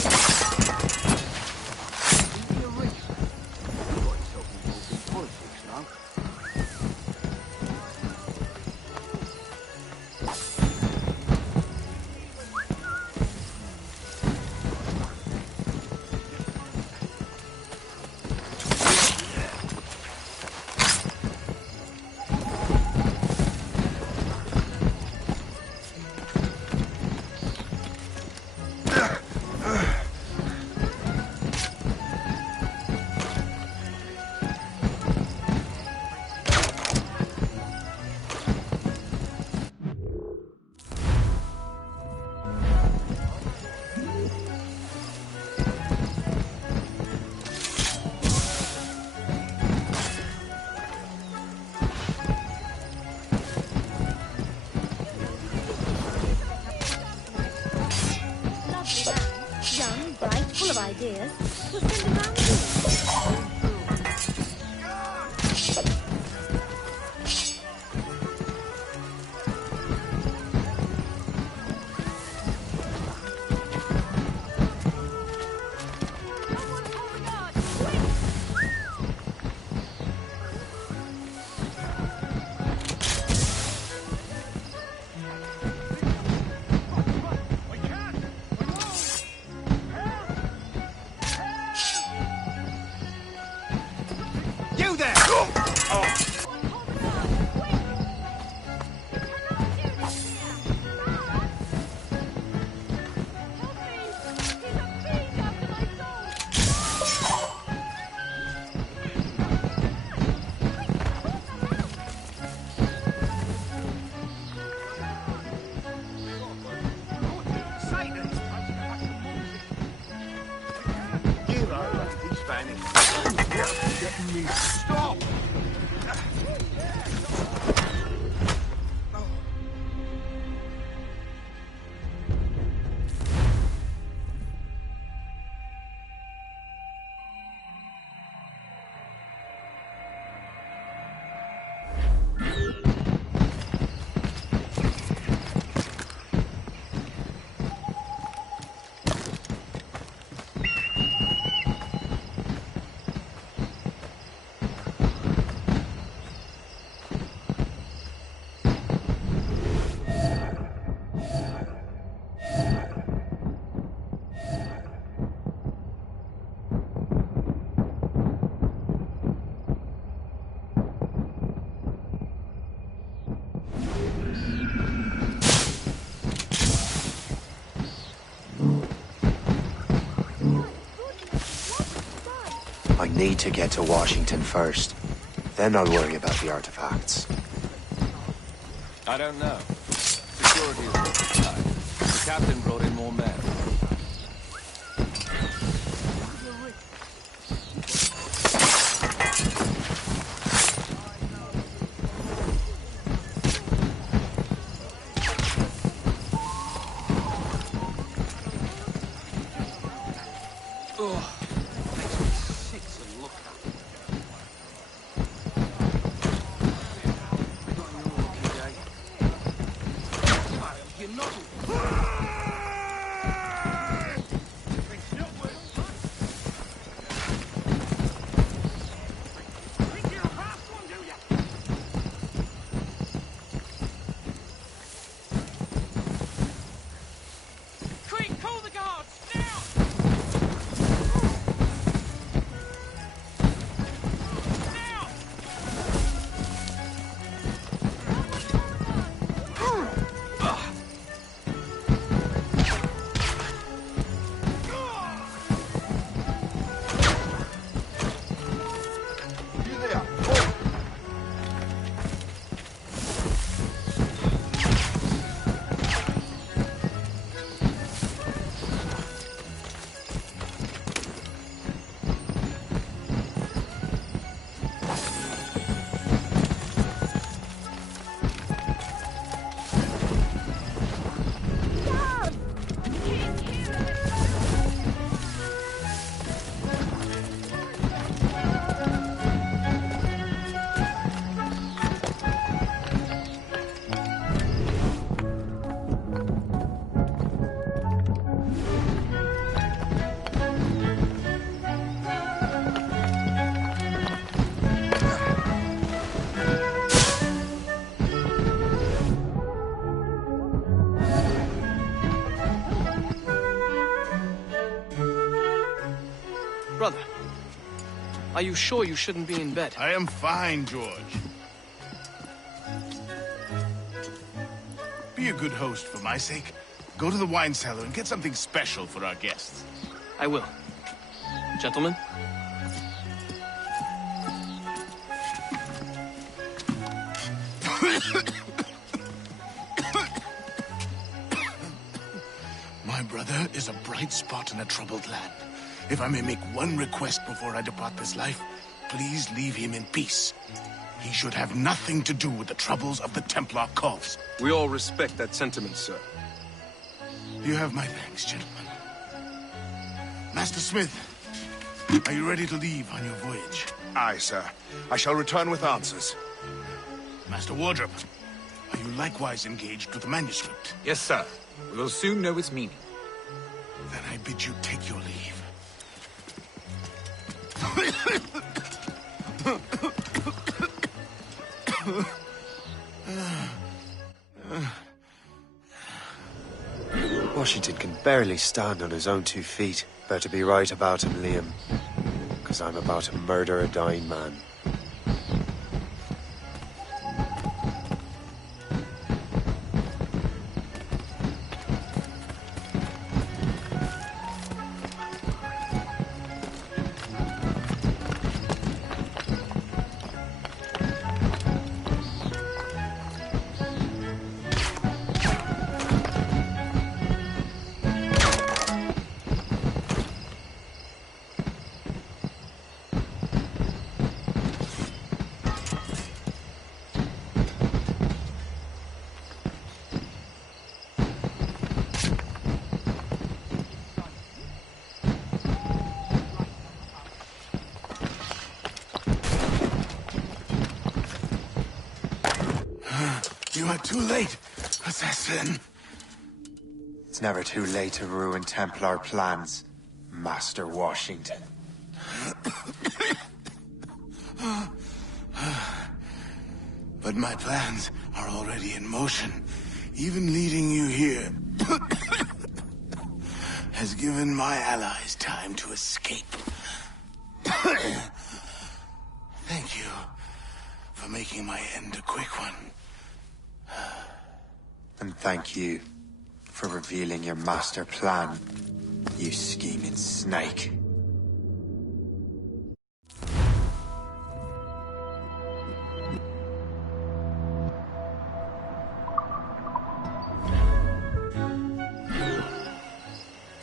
Full of ideas. We'll send them around here. Please stop! I need to get to Washington first. Then I'll worry about the artifacts. I don't know. Security is awfully tight. The captain brought in more men. Brother, are you sure you shouldn't be in bed? I am fine, George. Be a good host for my sake. Go to the wine cellar and get something special for our guests. I will. Gentlemen? My brother is a bright spot in a troubled land. If I may make one request before I depart this life, please leave him in peace. He should have nothing to do with the troubles of the Templar cause. We all respect that sentiment, sir. You have my thanks, gentlemen. Master Smith, are you ready to leave on your voyage? Aye, sir. I shall return with answers. Master Wardrop, are you likewise engaged with the manuscript? Yes, sir. We will soon know its meaning. Then I bid you take your leave. Washington can barely stand on his own 2 feet. Better be right about him, Liam. Because I'm about to murder a dying man. never too late, assassin. It's never too late to ruin Templar plans, Master Washington. But my plans are already in motion. Even leading you here has given my allies time to escape. Thank you for making my end a quick one. And thank you for revealing your master plan, you scheming snake.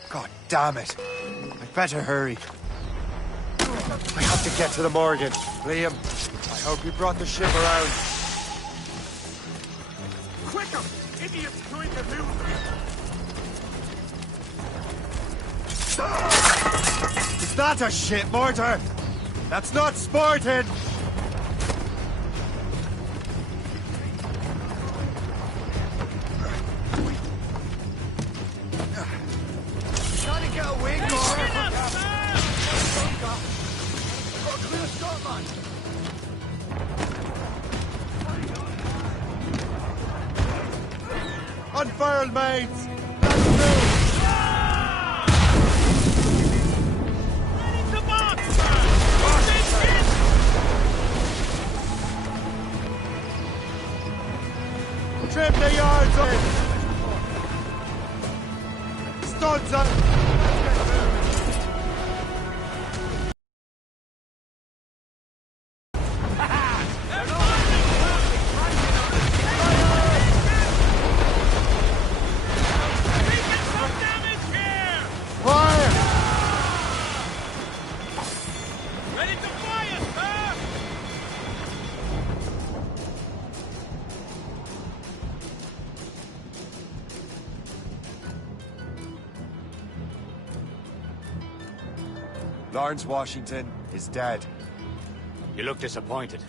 God damn it! I better hurry. I have to get to the Morgan. Liam, I hope you brought the ship around. Quicker! Idiot's going to lose me! Is that a ship mortar? That's not sporting! Gotta get a wing Unfurled, mates! Let's move! Trim the yards in! Studs up! Lawrence Washington is dead. You look disappointed.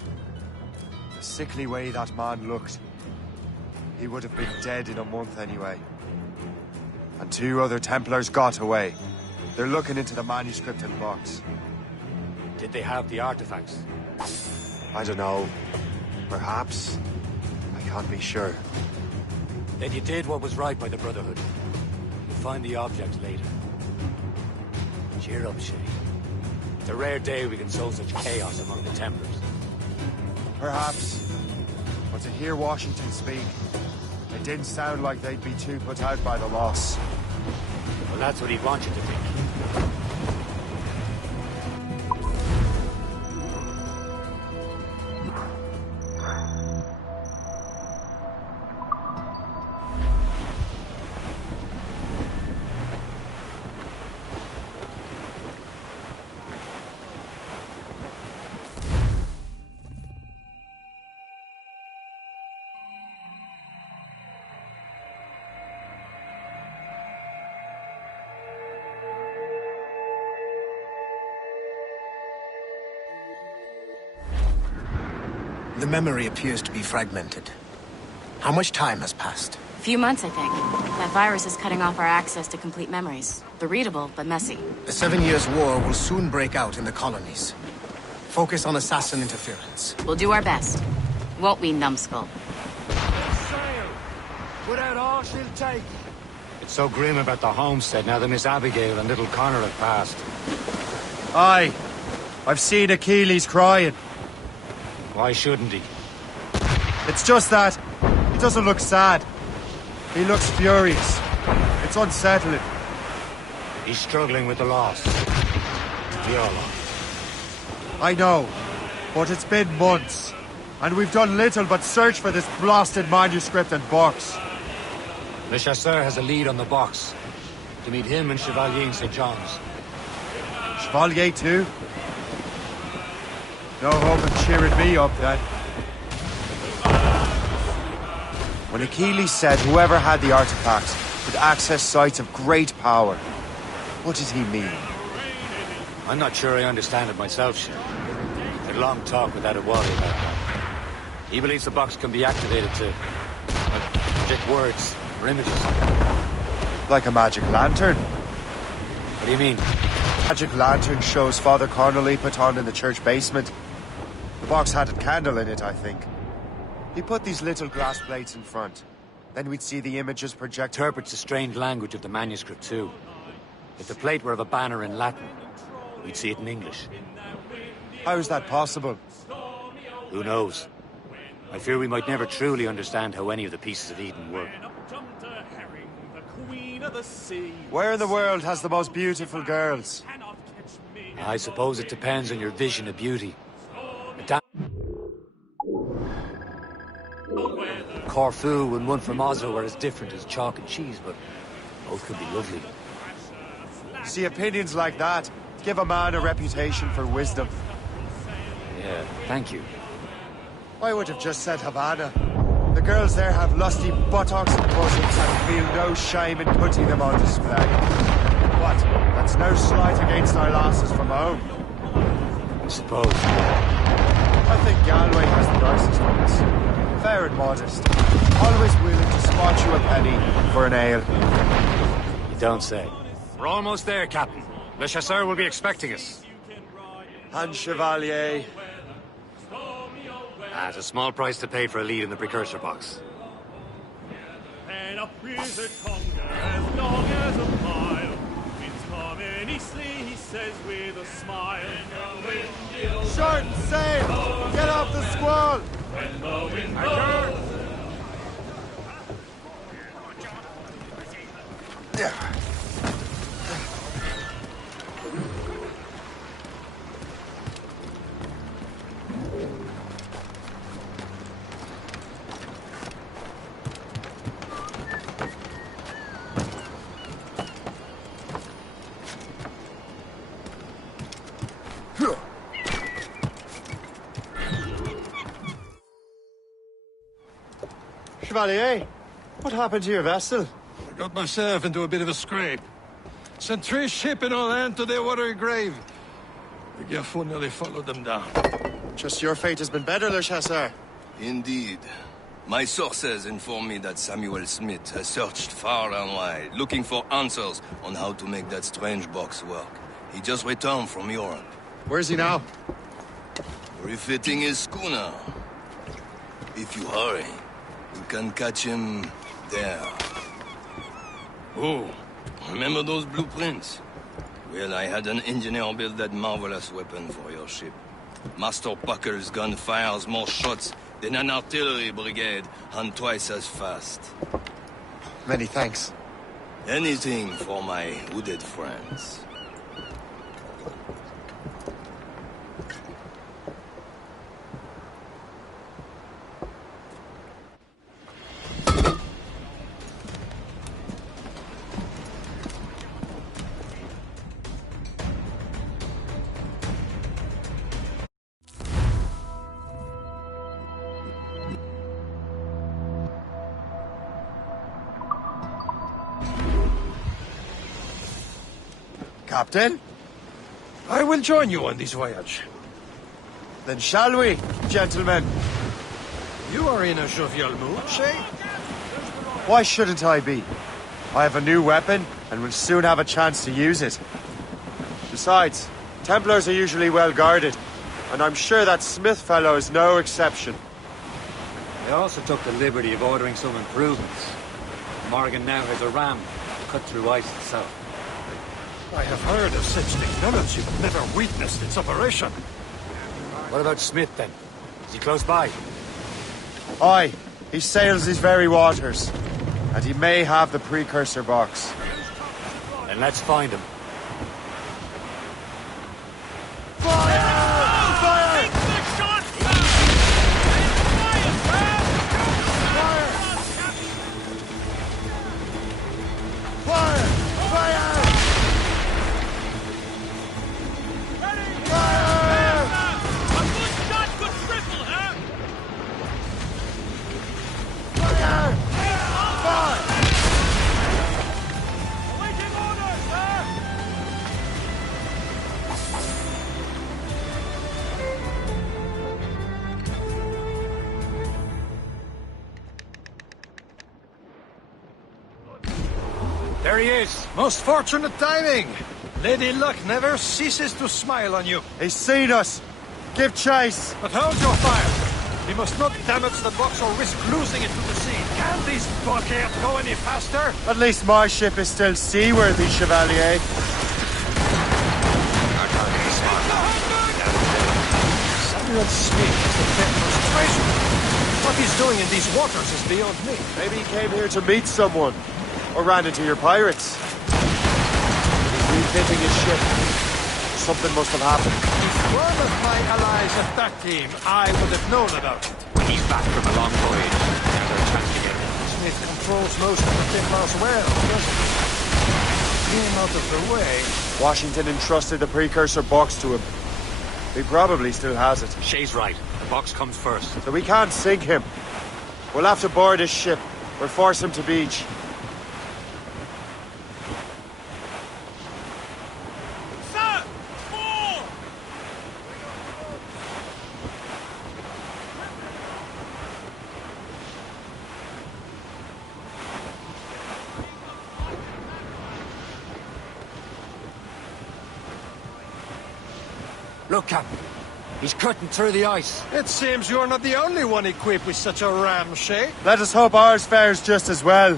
The sickly way that man looked. He would have been dead in a month anyway. And 2 other Templars got away. They're looking into the manuscript and box. Did they have the artifacts? I don't know. Perhaps. I can't be sure. Then you did what was right by the Brotherhood. You'll find the object later. Cheer up, Shay. It's a rare day we can sow such chaos among the Templars. Perhaps. But to hear Washington speak, it didn't sound like they'd be too put out by the loss. Well, that's what he'd want you to think. The memory appears to be fragmented. How much time has passed? A few months, I think. That virus is cutting off our access to complete memories. They're readable, but messy. The 7 Years' War will soon break out in the colonies. Focus on assassin interference. We'll do our best. Won't we, numbskull? Sail! Without all she'll take. It's so grim about the homestead now that Miss Abigail and little Connor have passed. Aye. I've seen Achilles crying. Why shouldn't he? It's just that he doesn't look sad. He looks furious. It's unsettling. He's struggling with the loss. We all are. I know, but it's been months, and we've done little but search for this blasted manuscript and box. Le Chasseur has a lead on the box. To meet him and Chevalier in St. John's. Chevalier too? No hope of cheering me up, then. When Achilles said whoever had the artifacts could access sites of great power, what did he mean? I'm not sure I understand it myself, Shay. Had a long talk with Adewale about that. He believes the box can be activated to project words or images. Like a magic lantern. What do you mean? Magic lantern shows Father Connolly put on in the church basement. The box had a candle in it, I think. He put these little glass plates in front. Then we'd see the images project. Interprets the strange language of the manuscript too. If the plate were of a banner in Latin, we'd see it in English. How is that possible? Who knows? I fear we might never truly understand how any of the pieces of Eden work. Where in the world has the most beautiful girls? I suppose it depends on your vision of beauty. Corfu and one from Oslo are as different as chalk and cheese, but both could be lovely. See, opinions like that give a man a reputation for wisdom. Yeah, thank you. I would have just said Havana. The girls there have lusty buttocks and bosoms and feel no shame in putting them on display. What? That's no slight against our lasses from home. I suppose. I think Galway has the nicest ones. Fair and modest. Always willing to spot you a penny for an ale. You don't say. We're almost there, Captain. Le Chasseur will be expecting us. And Chevalier. That's a small price to pay for a lead in the precursor box. And up is a conga as long as a mile. Winds come and eastly, he says with a smile. Short and sail! Get off the squall! When the wind blows. Chevalier, what happened to your vessel? I got myself into a bit of a scrape. Sent 3 ships in all hand to their watery grave. The Gerfaut nearly followed them down. Just your fate has been better, Le Chasseur. Indeed. My sources inform me that Samuel Smith has searched far and wide, looking for answers on how to make that strange box work. He just returned from Europe. Where's he now? Refitting his schooner. If you hurry, you can catch him there. Oh, remember those blueprints? Well, I had an engineer build that marvelous weapon for your ship. Master Puckle's gun fires more shots than an artillery brigade, and twice as fast. Many thanks. Anything for my wounded friends. Captain? I will join you on this voyage. Then shall we, gentlemen? You are in a jovial mood, Shay? Why shouldn't I be? I have a new weapon, and will soon have a chance to use it. Besides, Templars are usually well guarded, and I'm sure that Smith fellow is no exception. They also took the liberty of ordering some improvements. Morgan now has a ram to cut through ice itself. I have heard of such technology, but never witnessed its operation. What about Smith, then? Is he close by? Aye, he sails these very waters, and he may have the precursor box. Then let's find him. There he is. Most fortunate timing. Lady Luck never ceases to smile on you. He's seen us. Give chase. But hold your fire. We must not damage the box or risk losing it to the sea. Can these blockades go any faster? At least my ship is still seaworthy, Chevalier. Samuel Smith is the Templar's treasure. What he's doing in these waters is beyond me. Maybe he came here to meet someone. Or ran into your pirates. He's refitting his ship. Something must have happened. If one of my allies attacked him, I would have known about it. When he's back from a long voyage, there's our chance to get him. Smith controls most of the Templars well, doesn't he? Him out of the way. Washington entrusted the precursor box to him. He probably still has it. Shay's right. The box comes first. So we can't sink him. We'll have to board his ship, or force him to beach. Look, Captain. He's cutting through the ice. It seems you're not the only one equipped with such a ram, Shay. Let us hope ours fares just as well.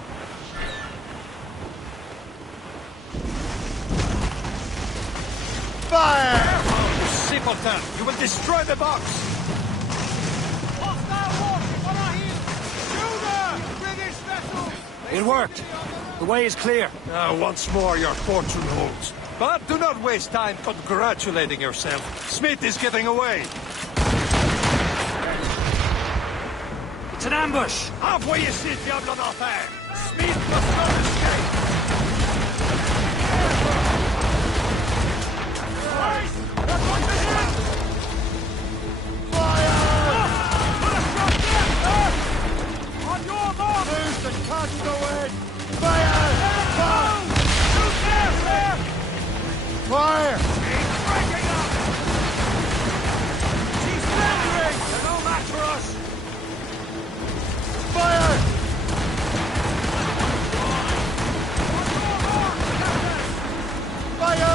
Fire! Careful, you simpleton! You will destroy the box! It worked. The way is clear. Once more your fortune holds. But do not waste time congratulating yourself. Smith is getting away. It's an ambush. Halfway you see Diablo d'Enfer. Smith must not escape. On your mark! Who's the cast away? Fire! Fire! Fire! He's breaking up! He's thundering! They're no match for us! Fire! Fire!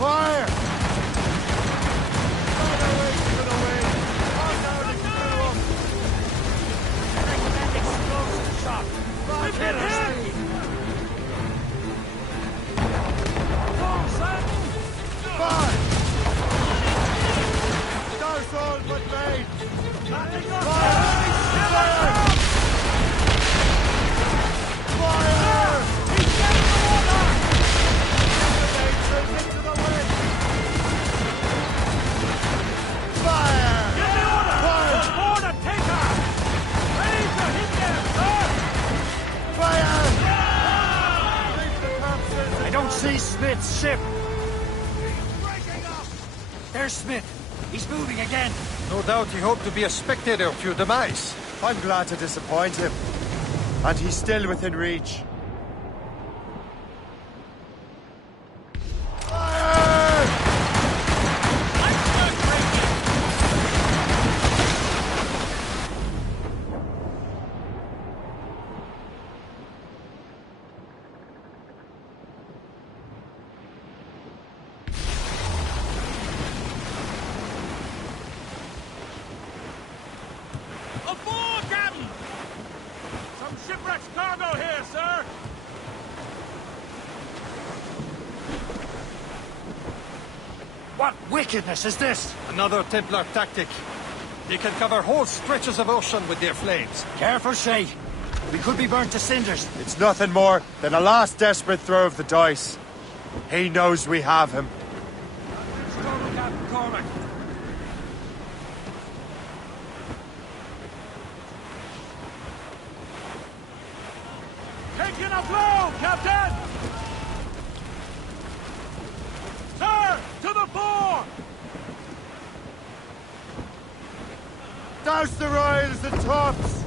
Fire! See Smith's ship! There's Smith. He's moving again. No doubt he hoped to be a spectator of your demise. I'm glad to disappoint him. And he's still within reach. Aboard, Captain! Some shipwreck's cargo here, sir! What wickedness is this? Another Templar tactic. They can cover whole stretches of ocean with their flames. Careful, Shay. We could be burnt to cinders. It's nothing more than a last desperate throw of the dice. He knows we have him. Captain Cormac. Taking a blow, Captain! Sir, to the fore! Douse the royals and tops!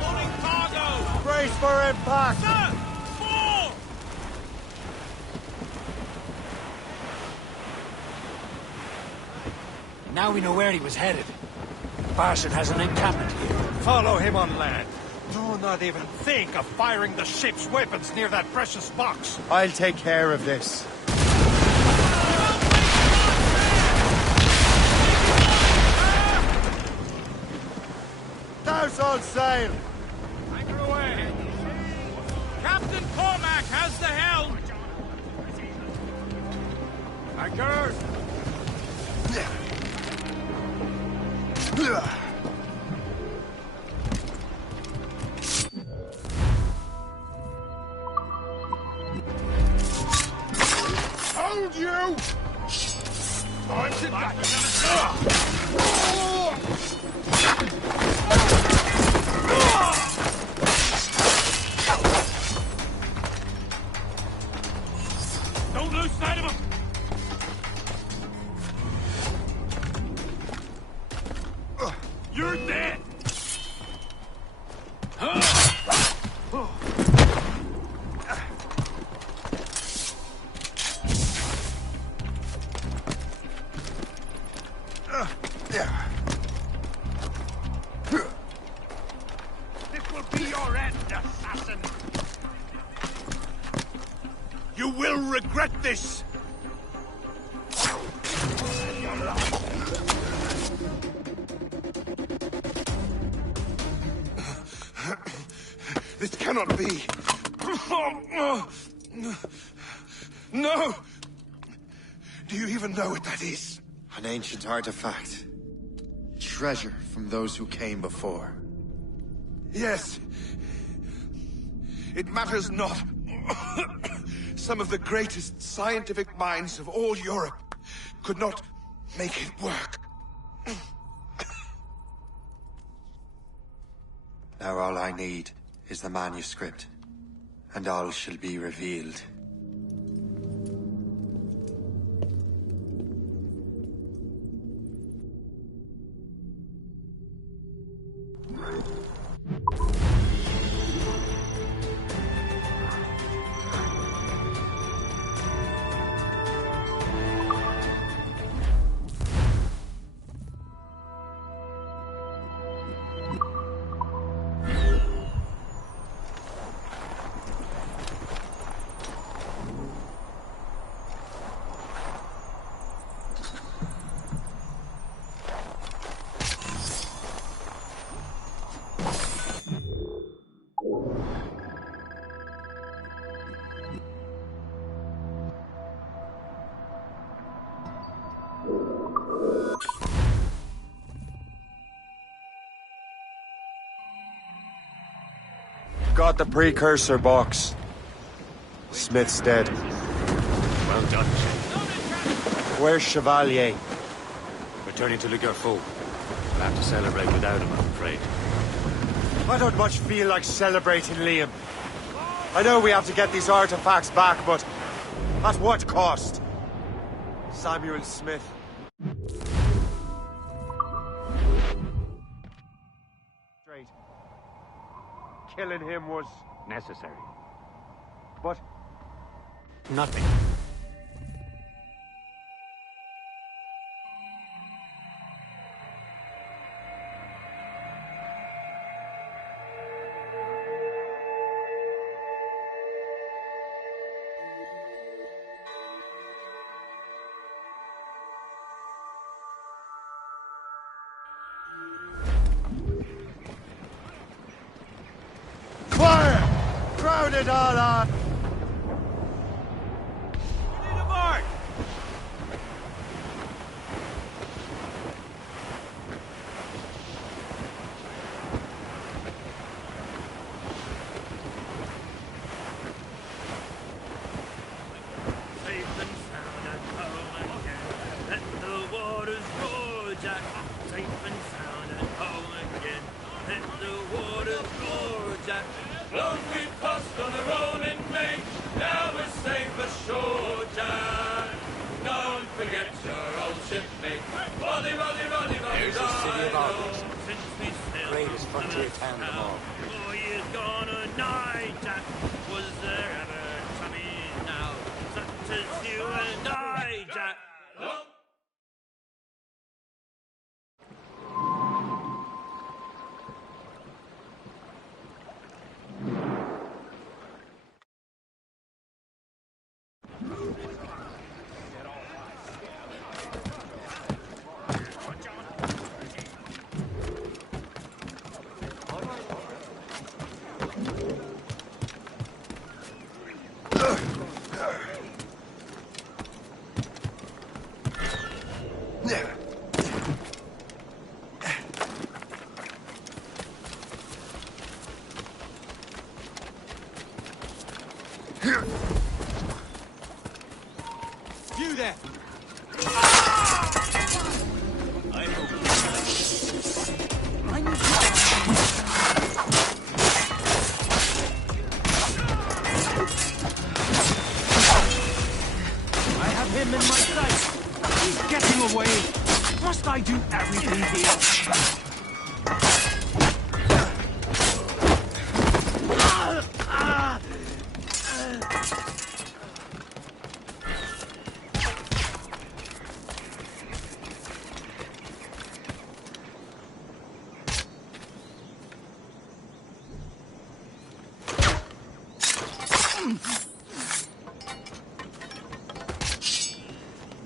Loading cargo! Brace for impact! Sir, fore! Now we know where he was headed. Barson has an encampment here. Follow him on land. Do not even think of firing the ship's weapons near that precious box. I'll take care of this. Douse all sail! Anchor away! Captain Cormac has the helm! Anchor! Hold you! Time to back! Don't lose sight of him! You're dead! This will be your end, assassin! You will regret this! This cannot be. No! Do you even know what that is? An ancient artifact. Treasure from those who came before. Yes. It matters not. Some of the greatest scientific minds of all Europe could not make it work. Now all I need is the manuscript, and all shall be revealed. Got the precursor box. Smith's dead. Well done, Where's Chevalier? returning to Le Garfou. We'll have to celebrate without him, I'm afraid. I don't much feel like celebrating, Liam. I know we have to get these artifacts back, but at what cost? Samuel Smith. Straight. Killing him was necessary. But Nothing. fire! Crowd it all on! Need a mark! Safe and sound at home again. Let the waters roar, Jack. Safe and sound at home again. Let the waters roar, Jack. Long we've tossed on the rolling main. Now we're safe ashore, Jack. Don't forget your old shipmate. Roddy, Roddy, Roddy, Roddy, There's the city of Argos. Since we sailed Greatest frontier town of them all. 4 years gone a night, Jack. Was there ever Tommy now? Such as you and I, Jack. You there! I have him in my sight. He's getting away. Must I do everything here?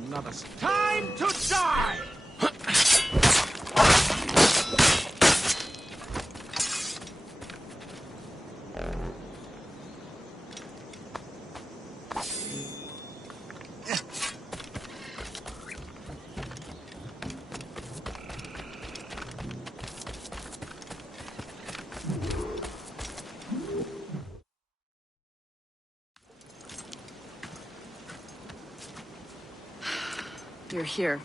Another time to die! You're here.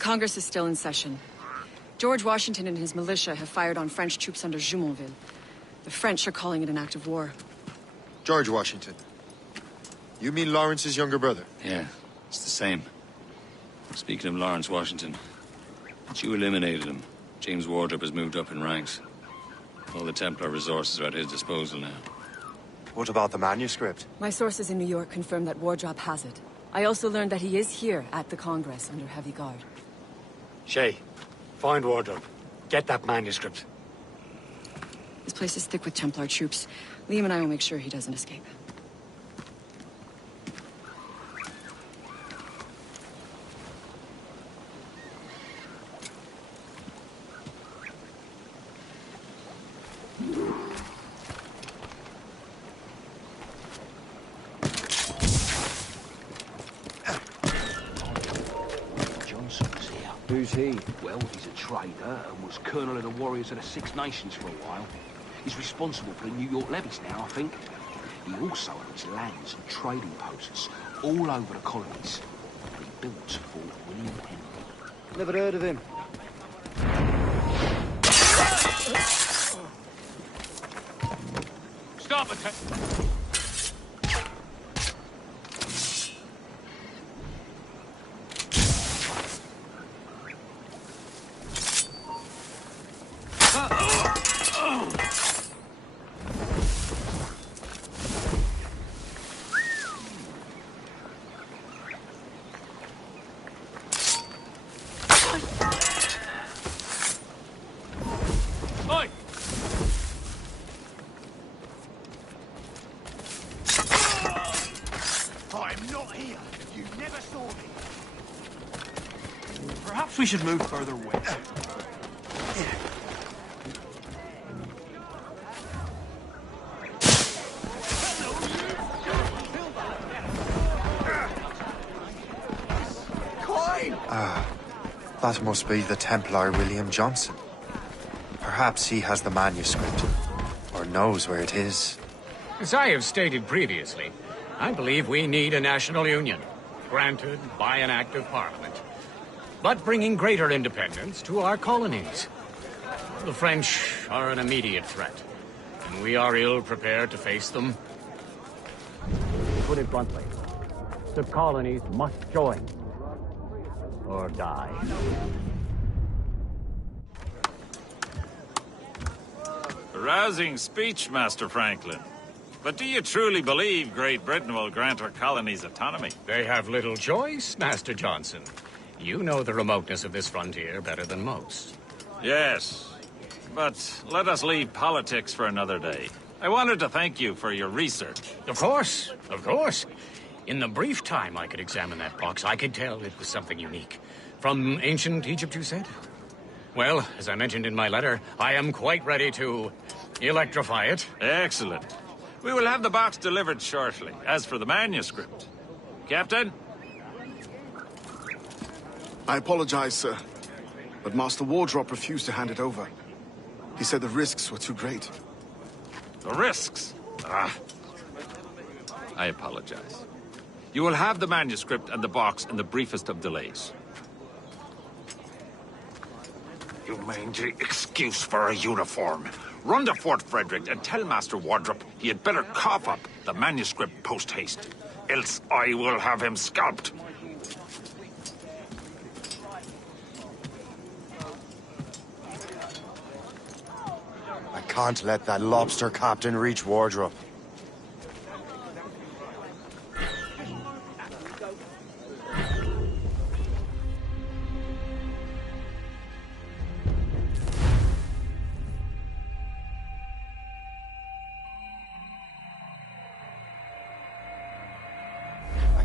Congress is still in session. George Washington and his militia have fired on French troops under Jumonville. The French are calling it an act of war. George Washington. You mean Lawrence's younger brother? Yeah, it's the same. Speaking of Lawrence Washington, but you eliminated him. James Wardrop has moved up in ranks. All the Templar resources are at his disposal now. What about the manuscript? My sources in New York confirm that Wardrop has it. I also learned that he is here at the Congress under heavy guard. Shay, find Wardrop. Get that manuscript. This place is thick with Templar troops. Liam and I will make sure he doesn't escape. Who's he? Well, he's a trader and was colonel of the Warriors of the Six Nations for a while. He's responsible for the New York levies now, I think. He also owns lands and trading posts all over the colonies. He built Fort William Henry. Never heard of him. Stop it! Perhaps we should move further west. That must be the Templar William Johnson. Perhaps he has the manuscript, or knows where it is. As I have stated previously, I believe we need a national union, granted by an act of Parliament, but bringing greater independence to our colonies. The French are an immediate threat, and we are ill prepared to face them. To put it bluntly, the colonies must join, or die. A rousing speech, Master Franklin. But do you truly believe Great Britain will grant our colonies autonomy? They have little choice, Master Johnson. You know the remoteness of this frontier better than most. Yes, but let us leave politics for another day. I wanted to thank you for your research. Of course, of course. In the brief time I could examine that box, I could tell it was something unique. From ancient Egypt, you said? Well, as I mentioned in my letter, I am quite ready to electrify it. Excellent. We will have the box delivered shortly. As for the manuscript... Captain? I apologize, sir, but Master Wardrop refused to hand it over. He said the risks were too great. The risks? Ah. I apologize. You will have the manuscript and the box in the briefest of delays. You mangy excuse for a uniform. Run to Fort Frederick and tell Master Wardrop he had better cough up the manuscript post-haste. Else I will have him scalped. I can't let that lobster captain reach Wardrop.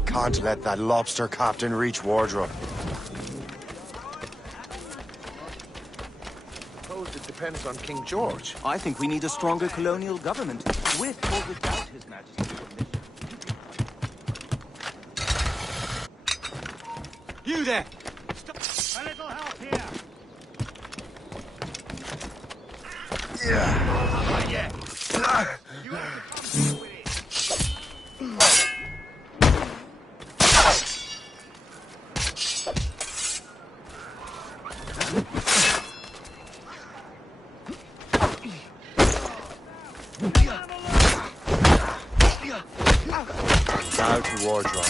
Can't let that lobster captain reach Wardrop. Suppose it depends on King George. I think we need a stronger colonial government, with or without His Majesty's permission. You there! Stop. A little help here! Yeah. You have to come with it. Now to Wardrop.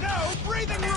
No breathing room!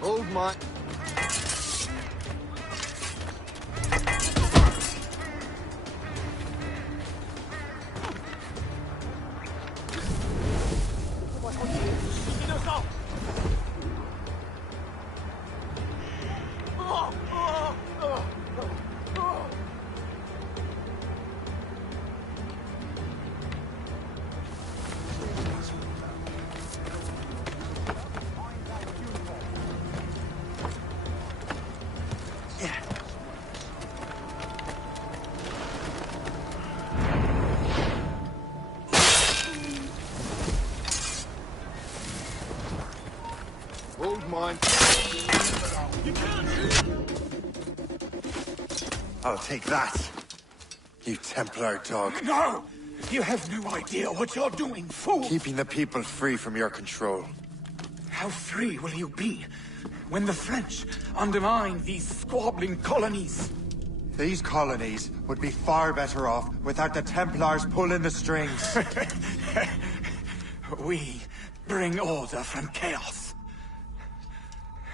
Hold my... Hold mine. I'll take that, you Templar dog. No! You have no idea what you're doing, fool! Keeping the people free from your control. How free will you be when the French undermine these squabbling colonies? These colonies would be far better off without the Templars pulling the strings. We bring order from chaos.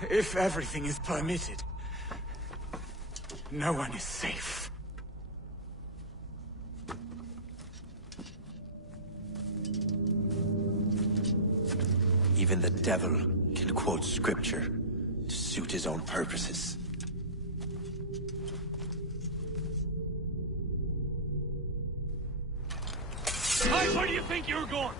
If everything is permitted, no one is safe. Even the devil can quote scripture to suit his own purposes. Hey, where do you think you're going?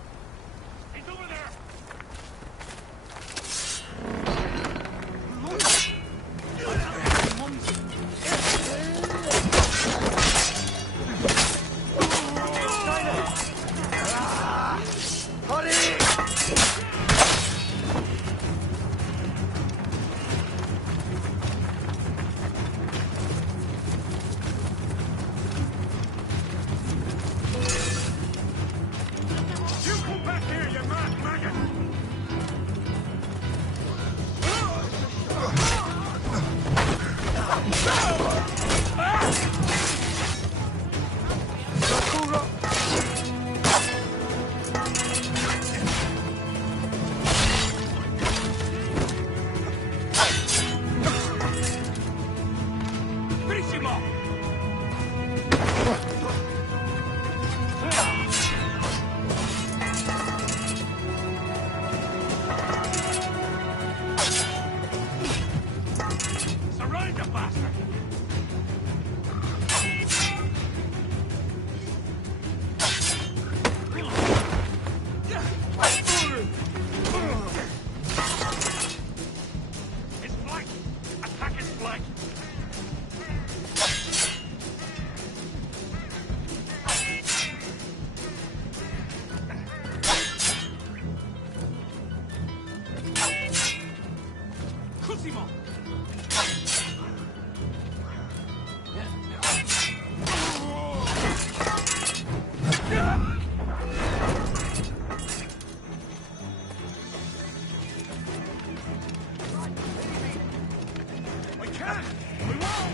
Próximo! We can't! We won't!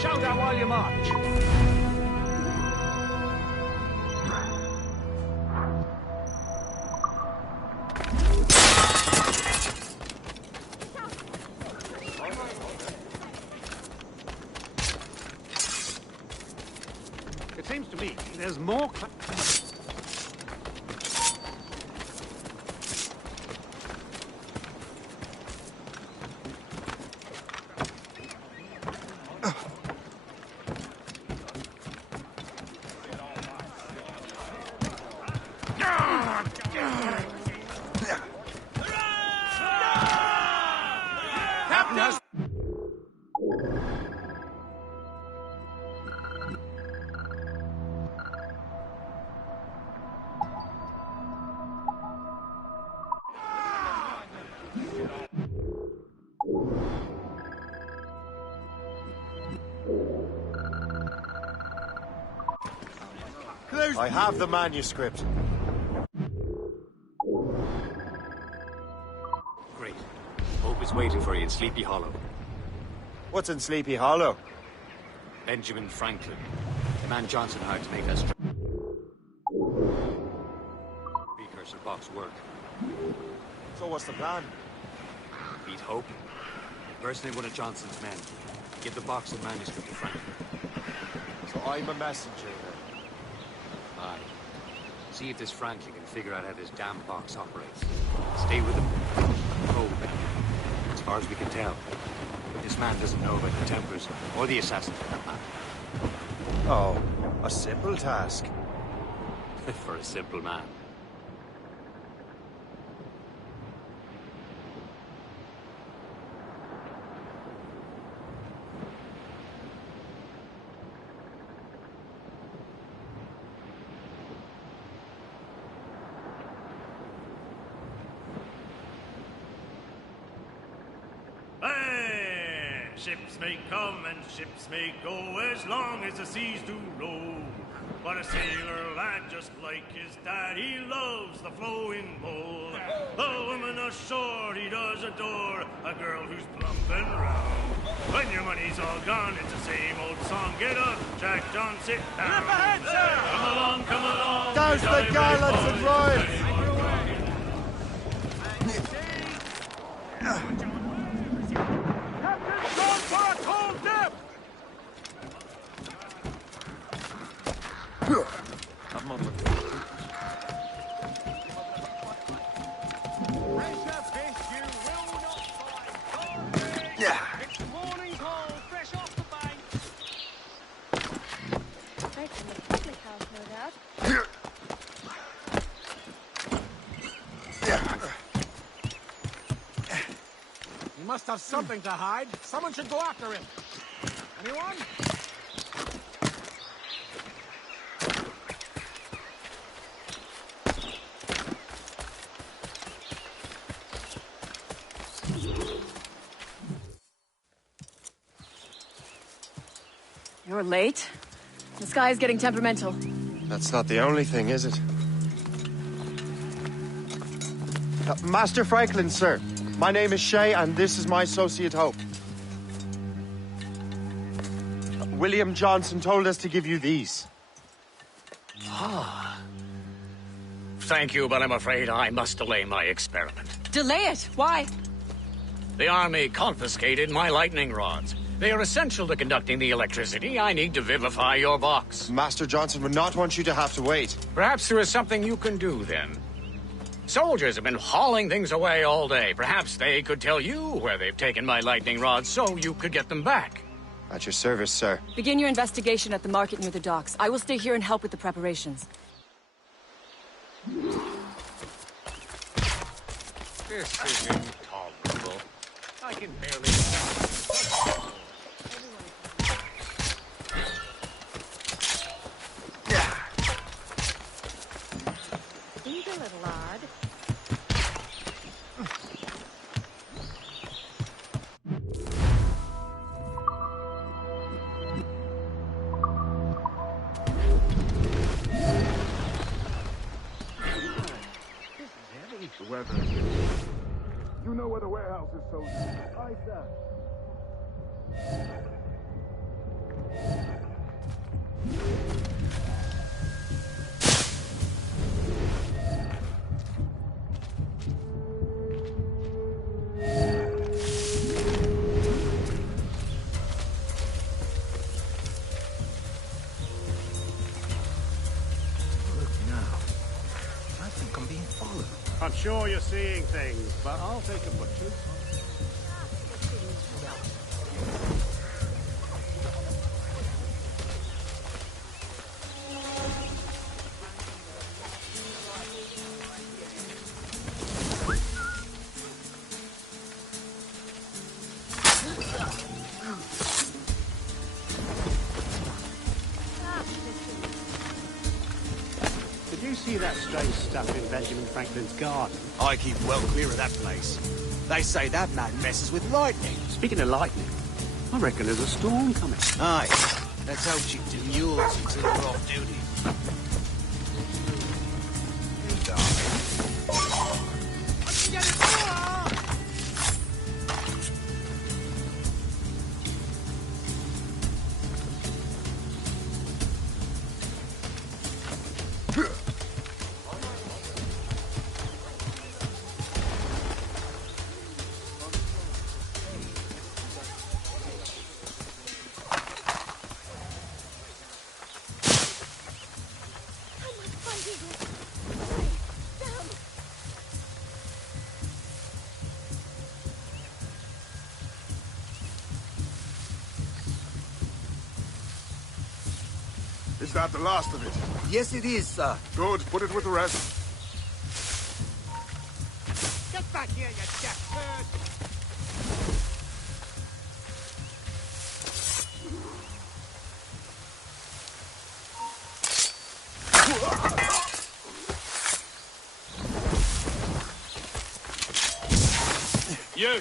Shoulder while you march. It seems to me there's more. I have the manuscript. Great. Hope is waiting for you in Sleepy Hollow. What's in Sleepy Hollow? Benjamin Franklin. The man Johnson hired to make us precursor box work. So what's the plan? Beat Hope. Impersonate one of Johnson's men. Give the box and manuscript to Franklin. So I'm a messenger then? Aye. See if this Franklin can figure out how this damn box operates. Stay with him. Probe him. As far as we can tell. But this man doesn't know about the Templars, or the assassins for that matter. Oh, a simple task. For a simple man. Ships may come and ships may go as long as the seas do roll. But a sailor lad, just like his dad, he loves the flowing bowl. A woman ashore he does adore, a girl who's plump and round. When your money's all gone, it's the same old song. Get up, Jack John, sit down. Up ahead, sir! Come along, come along. Douse the gallants and royals! He must have something to hide. Someone should go after him. Anyone? You're late. The sky is getting temperamental. That's not the only thing, is it? Master Franklin, sir. My name is Shay, and this is my associate Hope. William Johnson told us to give you these. Thank you, but I'm afraid I must delay my experiment. Delay it? Why? The army confiscated my lightning rods. They are essential to conducting the electricity I need to vivify your box. Master Johnson would not want you to have to wait. Perhaps there is something you can do, then. Soldiers have been hauling things away all day. Perhaps they could tell you where they've taken my lightning rods so you could get them back. At your service, sir. Begin your investigation at the market near the docks. I will stay here and help with the preparations. This is intolerable. I can barely... He's a little odd. Weather. You know where the warehouse is, soldier. Aye, sir. I'm sure you're seeing things, but I'll take a butcher's. Did you see that strange stuff in Benjamin Franklin's garden? I keep well clear of that place. They say that man messes with lightning. Speaking of lightning, I reckon there's a storm coming. Aye. Let's hope you do yours until you're off duty. Is that the last of it? Yes, it is, sir. Good. Put it with the rest. Get back here, you jack bird! You!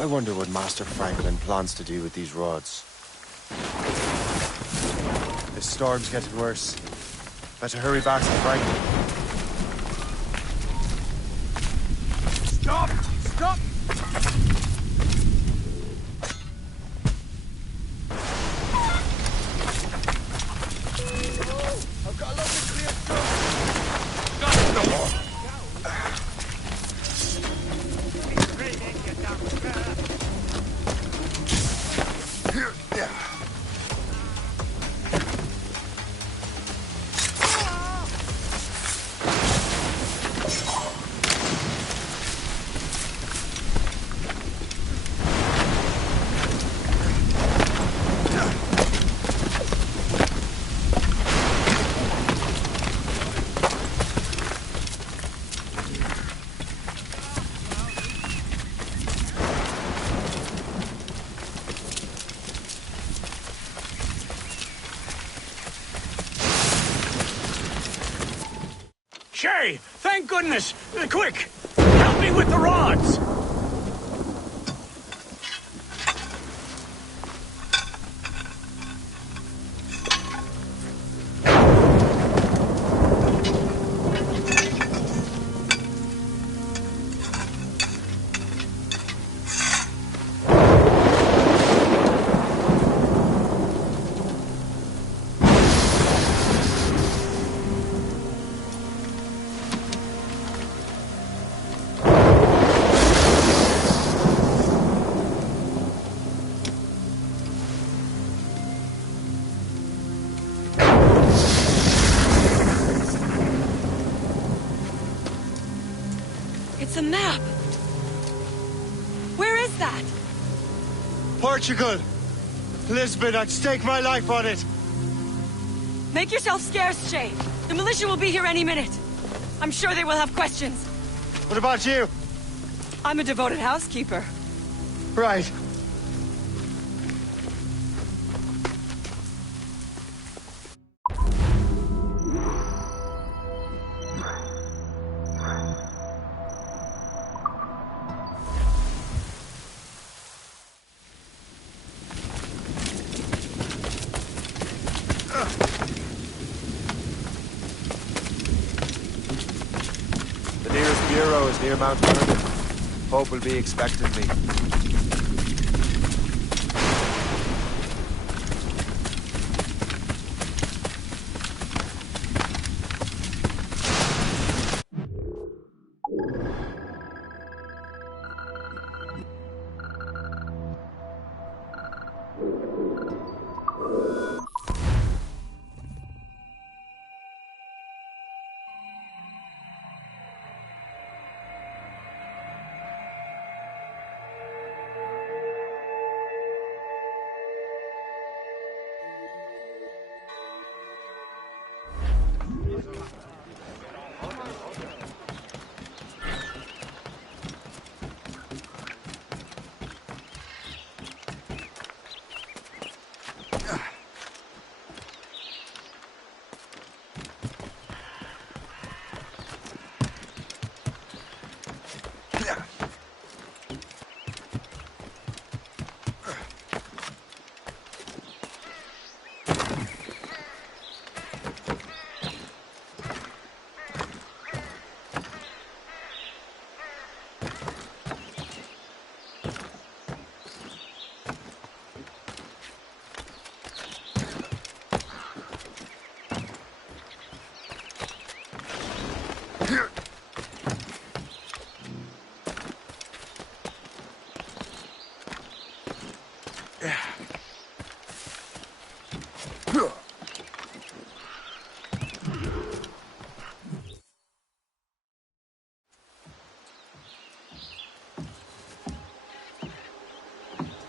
I wonder what Master Franklin plans to do with these rods. This storm's getting worse. Better hurry back to Franklin. Stop! Stop! I've got a lovely clear Shay, thank goodness! Quick! Help me with the rods! It's a map! Where is that? Portugal! Lisbon, I'd stake my life on it! Make yourself scarce, Shay. The militia will be here any minute. I'm sure they will have questions. What about you? I'm a devoted housekeeper. Right. The nearest bureau is near Mount Vernon. Hope will be expecting me.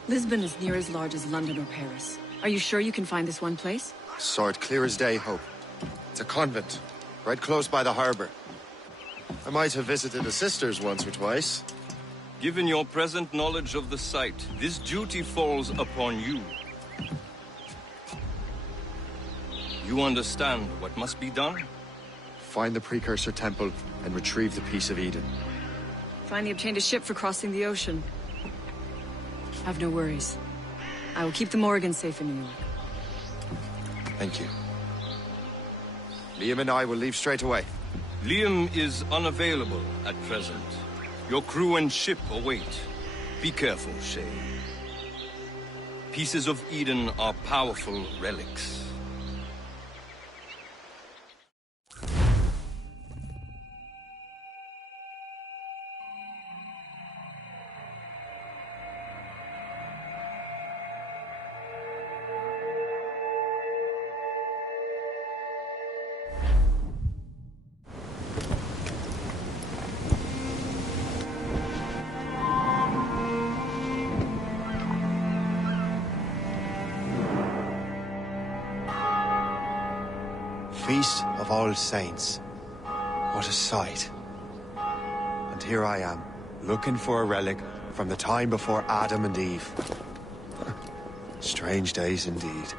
Lisbon is near as large as London or Paris. Are you sure you can find this one place? Saw it clear as day, Hope. It's a convent, right close by the harbor. I might have visited the sisters once or twice. Given your present knowledge of the site, this duty falls upon you. You understand what must be done? Find the precursor temple and retrieve the piece of Eden. Finally obtained a ship for crossing the ocean. Have no worries. I will keep the Morgan safe in New York. Thank you. Liam and I will leave straight away. Liam is unavailable at present. Your crew and ship await. Be careful, Shay. Pieces of Eden are powerful relics. Feast of All Saints. What a sight. And here I am, looking for a relic from the time before Adam and Eve. Strange days indeed.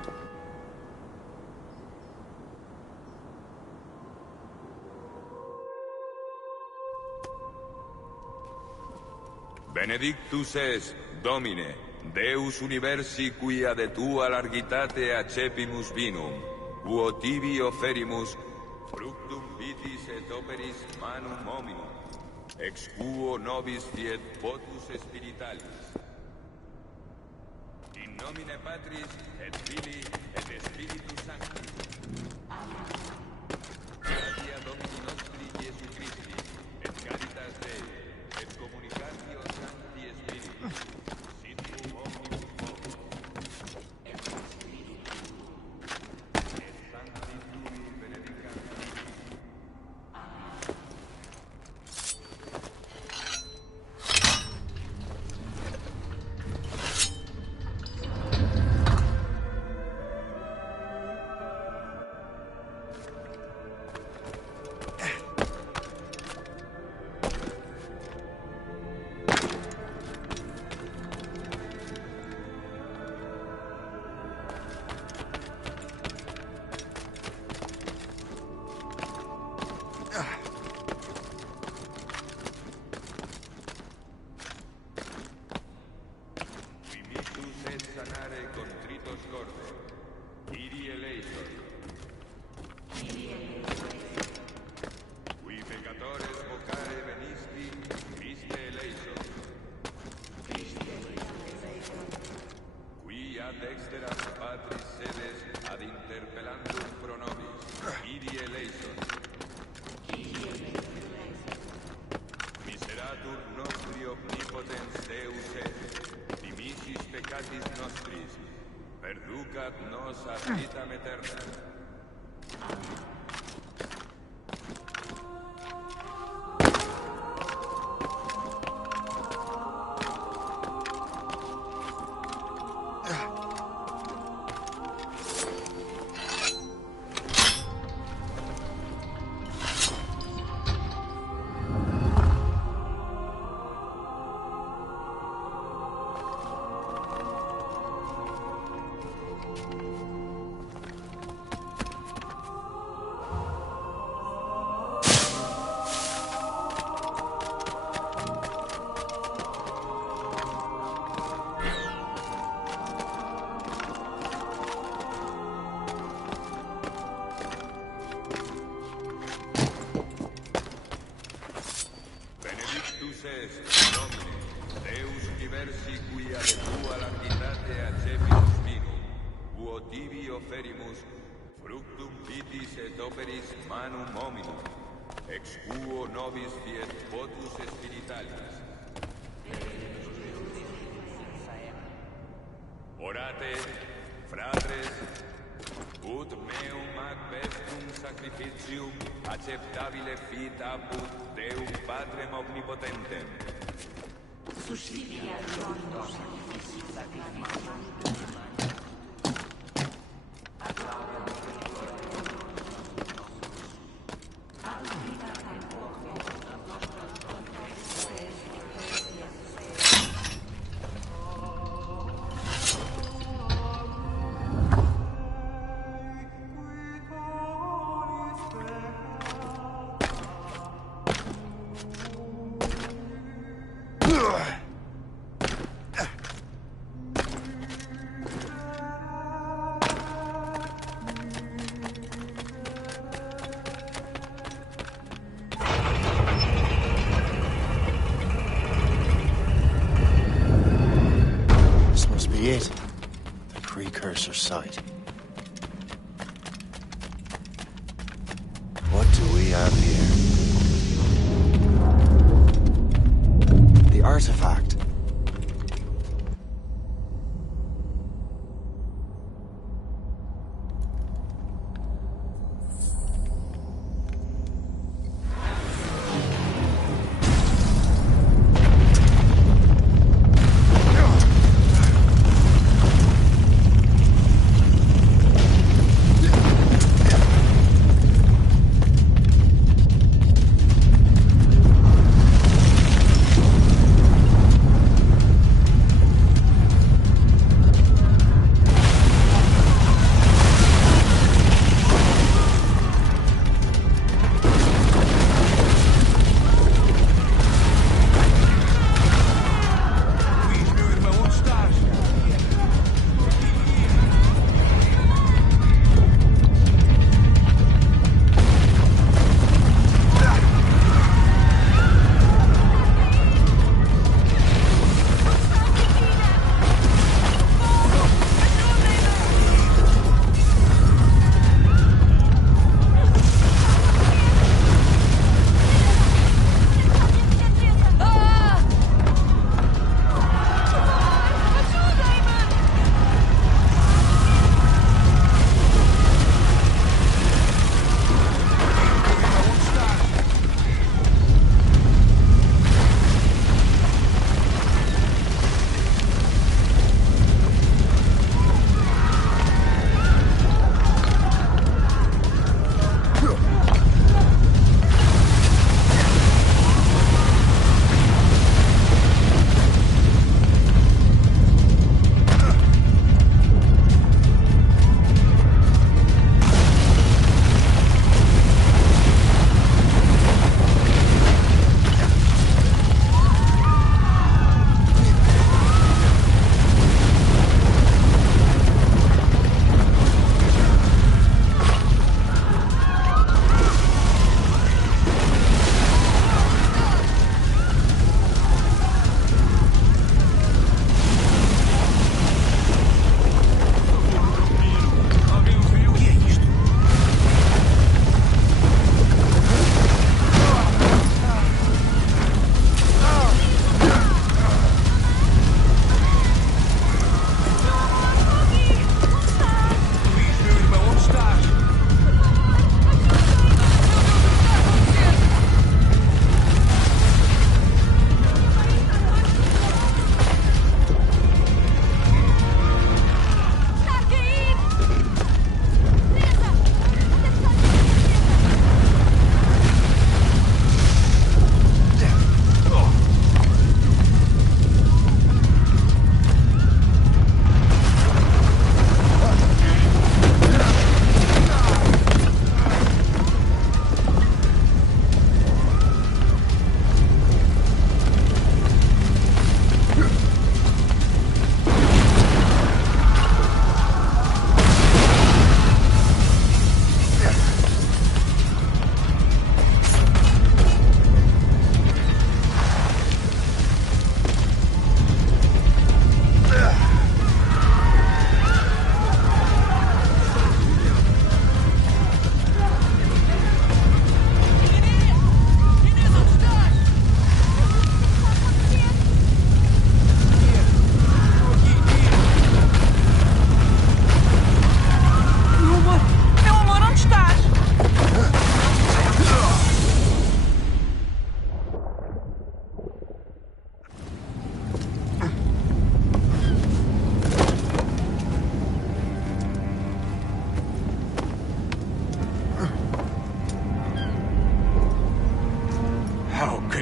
Benedictus es, Domine, Deus universi quia de tua largitate accepimus vinum, uo tibi oferimus fructum vitis et operis manum hominum, ex quo nobis fiet potus spiritualis. In nomine Patris et Filii et Spiritus Sancti. Gratia Domini nostri Iesu Christi, et caritas Dei, et communicatio Sancti Spiritus, sit cum omnibus vobis, et Spiritus, et Sancti Tui benedicat. Perducat nos ad vitam aeterna. Ex quo nobis fiet potus spiritualis. Orate, fratres, ut meum ad vestum sacrificium acceptabile fit apud Deum Patrem omnipotentem. Suscipia rondo sacrifici sacrificium. be it. The precursor site. What do we have here? The artifact.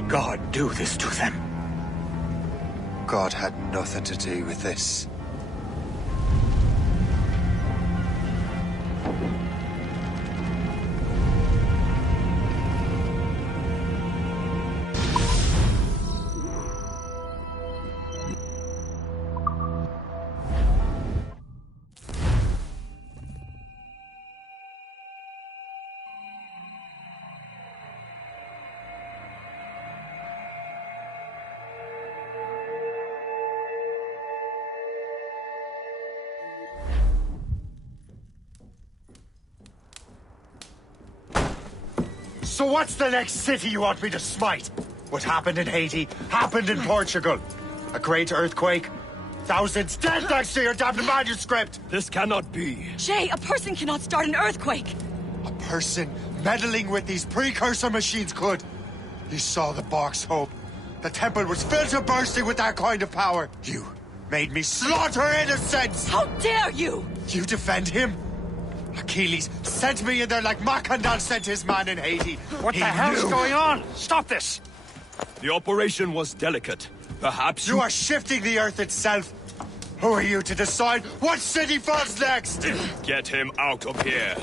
God do this to them? God had nothing to do with this. So what's the next city you want me to smite? What happened in Haiti happened in Portugal. A great earthquake. Thousands dead thanks to your damned manuscript! This cannot be. Shay, a person cannot start an earthquake! A person meddling with these precursor machines could. You saw the box, Hope. The temple was filled to bursting with that kind of power. You made me slaughter innocents! How dare you! You defend him? Achilles sent me in there like Macandal sent his man in Haiti. What the hell's going on? Stop this! The operation was delicate. Perhaps you are shifting the earth itself. Who are you to decide what city falls next? Get him out of here.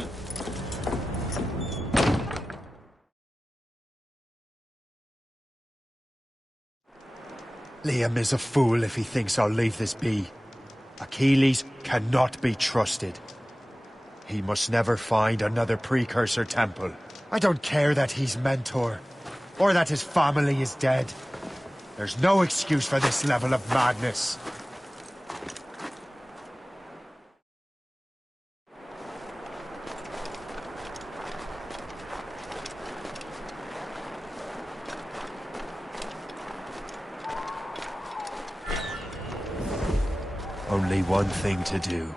Liam is a fool if he thinks I'll leave this be. Achilles cannot be trusted. He must never find another precursor temple. I don't care that he's mentor, or that his family is dead. There's no excuse for this level of madness. Only one thing to do.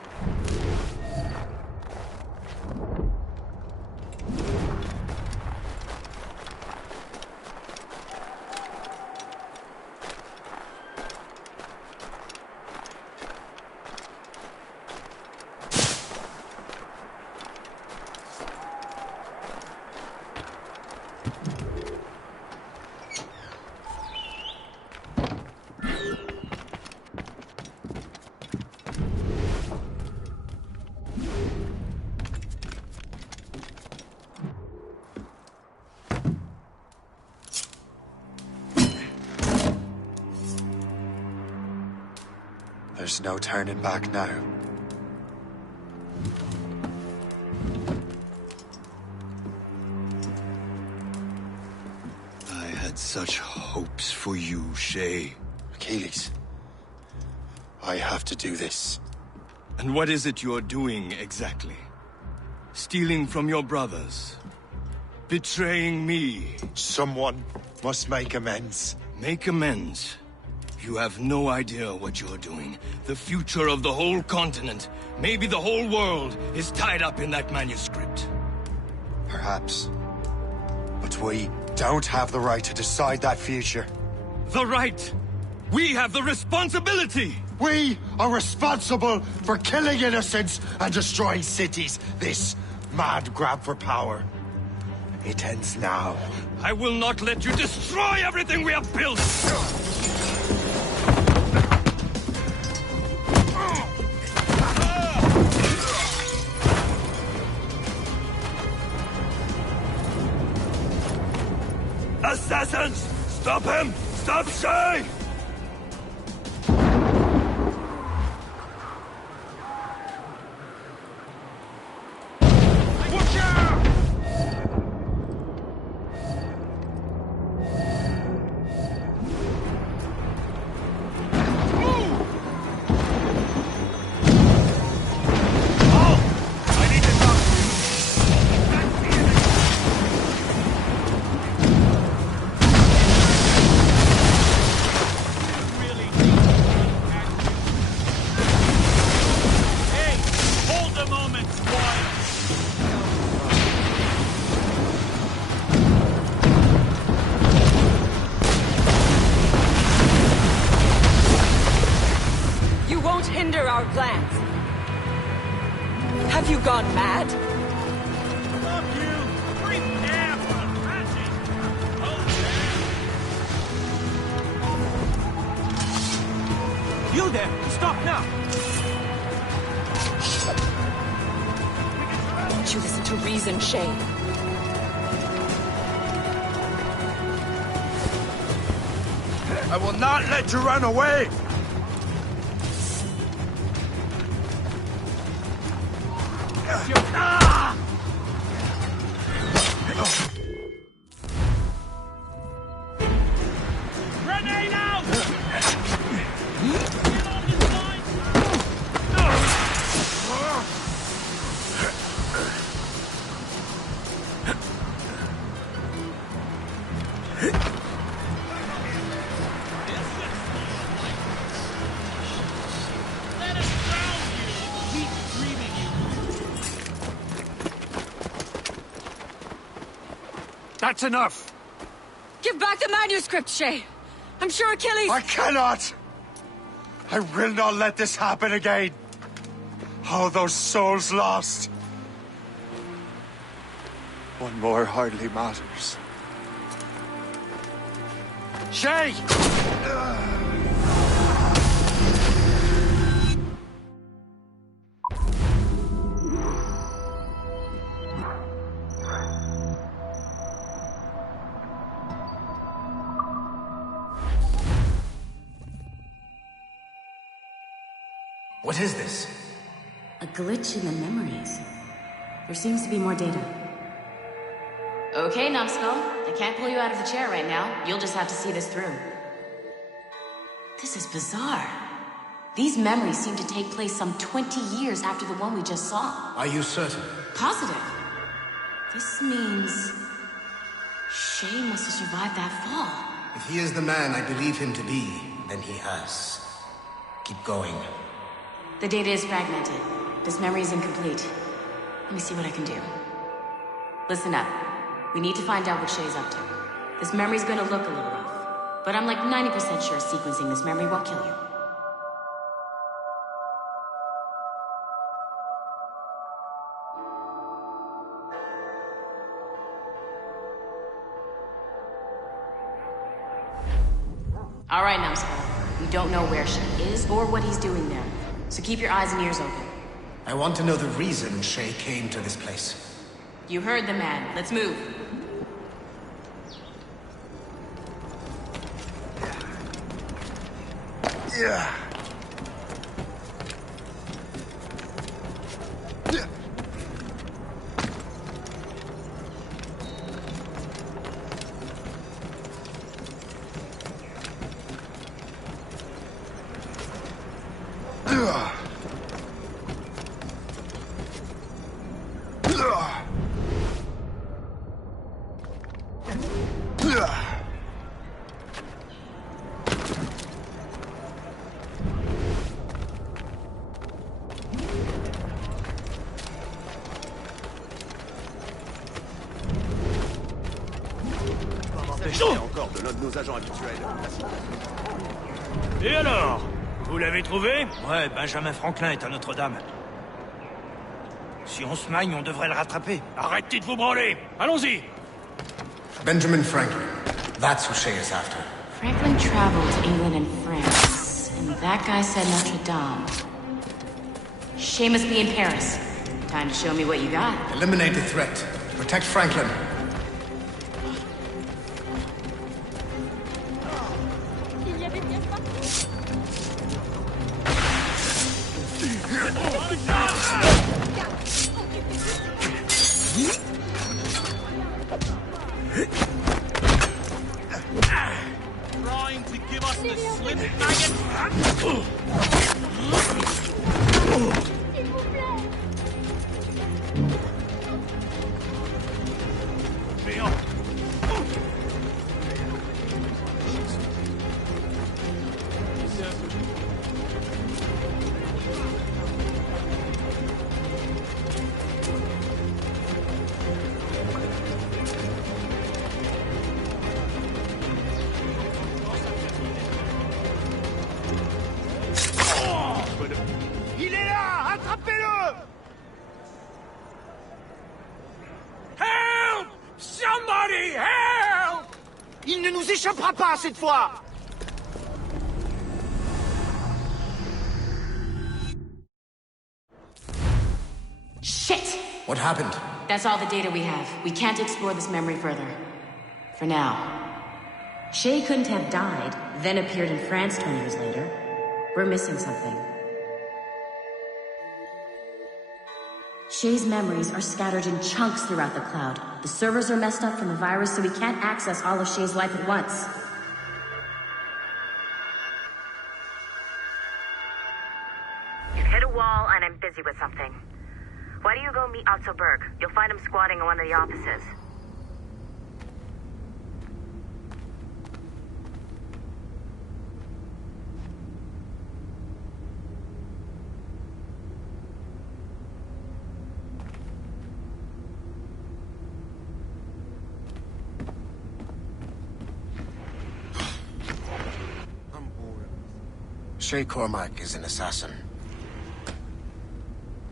There's no turning back now. I had such hopes for you, Shay. Achilles, I have to do this. And what is it you're doing exactly? Stealing from your brothers? Betraying me? Someone must make amends. Make amends? You have no idea what you're doing. The future of the whole continent, maybe the whole world, is tied up in that manuscript. Perhaps. But we don't have the right to decide that future. The right? We have the responsibility! We are responsible for killing innocents and destroying cities. This mad grab for power. It ends now. I will not let you destroy everything we have built! Assassins! Stop him! Stop Shay! Watch out! hinder our plans. Have you gone mad? Fuck you! Prepare for magic! You there! Stop now! Won't you listen to reason, Shay? I will not let you run away! Grenade out! That's enough! Give back the manuscript, Shay! I'm sure Achilles... I cannot! I will not let this happen again! All those souls lost! One more hardly matters. Shay! What is this? A glitch in the memories. There seems to be more data. Okay, Numbskull. I can't pull you out of the chair right now. You'll just have to see this through. This is bizarre. These memories seem to take place some 20 years after the one we just saw. Are you certain? Positive. This means... Shay must have survived that fall. If he is the man I believe him to be, then he has. Keep going. The data is fragmented. This memory is incomplete. Let me see what I can do. Listen up. We need to find out what Shay's up to. This memory's gonna look a little rough, but I'm like 90% sure sequencing this memory won't kill you. All right, Numbskull. We don't know where Shay is or what he's doing there, so keep your eyes and ears open. I want to know the reason Shay came to this place. You heard the man. Let's move. Yeah. Encore de l'un de nos agents habituels. Et alors? Vous l'avez trouvé? Ouais, Benjamin Franklin est à Notre-Dame. Si on se magne, on devrait le rattraper. Arrêtez de vous branler! Allons-y! Benjamin Franklin. That's who Shay is after. Franklin traveled to England and France, and that guy said Notre Dame. Shay must be in Paris. Time to show me what you got. Eliminate the threat. Protect Franklin. Trying to give us the slip, maggot! Il est là! Attrapez-le! Help! Somebody help! Il ne nous échappera pas cette fois! Shit! What happened? That's all the data we have. We can't explore this memory further. For now. Shay couldn't have died, then appeared in France 20 years later. We're missing something. Shay's memories are scattered in chunks throughout the cloud. The servers are messed up from the virus, so we can't access all of Shay's life at once. You've hit a wall, and I'm busy with something. Why don't you go meet Otto Berg? You'll find him squatting in one of the offices. Shay Cormac is an assassin.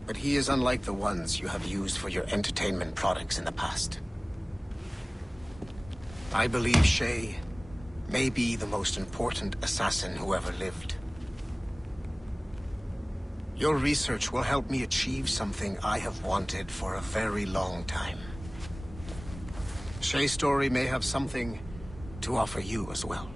But he is unlike the ones you have used for your entertainment products in the past. I believe Shay may be the most important assassin who ever lived. Your research will help me achieve something I have wanted for a very long time. Shay's story may have something to offer you as well.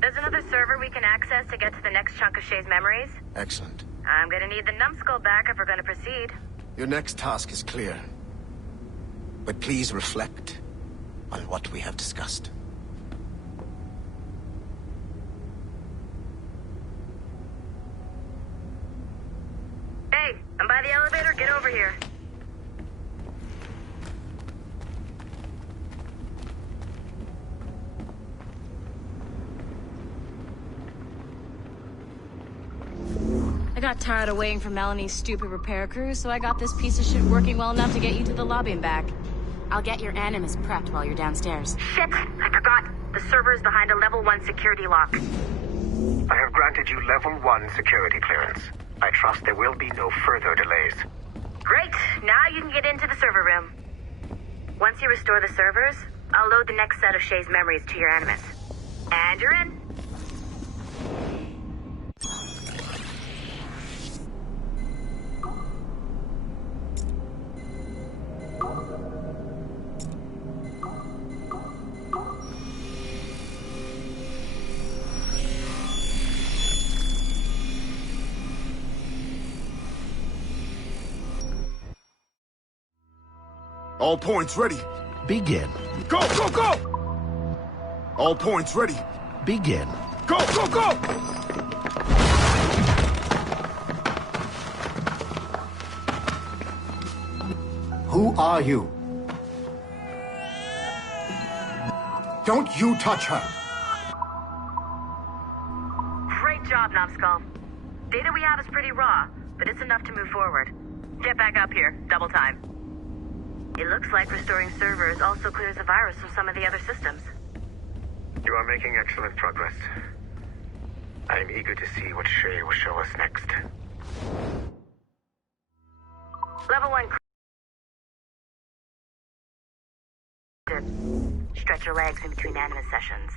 There's another server we can access to get to the next chunk of Shay's memories. Excellent. I'm gonna need the numbskull back if we're gonna proceed. Your next task is clear. But please reflect on what we have discussed. Hey, I'm by the elevator. Get over here. I got tired of waiting for Melanie's stupid repair crew, so I got this piece of shit working well enough to get you to the lobby and back. I'll get your Animus prepped while you're downstairs. Shit! I forgot. The server is behind a level 1 security lock. I have granted you level 1 security clearance. I trust there will be no further delays. Great! Now you can get into the server room. Once you restore the servers, I'll load the next set of Shay's memories to your Animus. And you're in. All points ready. Begin. Go, go, go! All points ready. Begin. Go, go, go! Who are you? Don't you touch her! Great job, Numbskull. Data we have is pretty raw, but it's enough to move forward. Get back up here. Double time. It looks like restoring servers also clears the virus from some of the other systems. You are making excellent progress. I am eager to see what Shay will show us next. Level 1. Stretch your legs in between Animus sessions.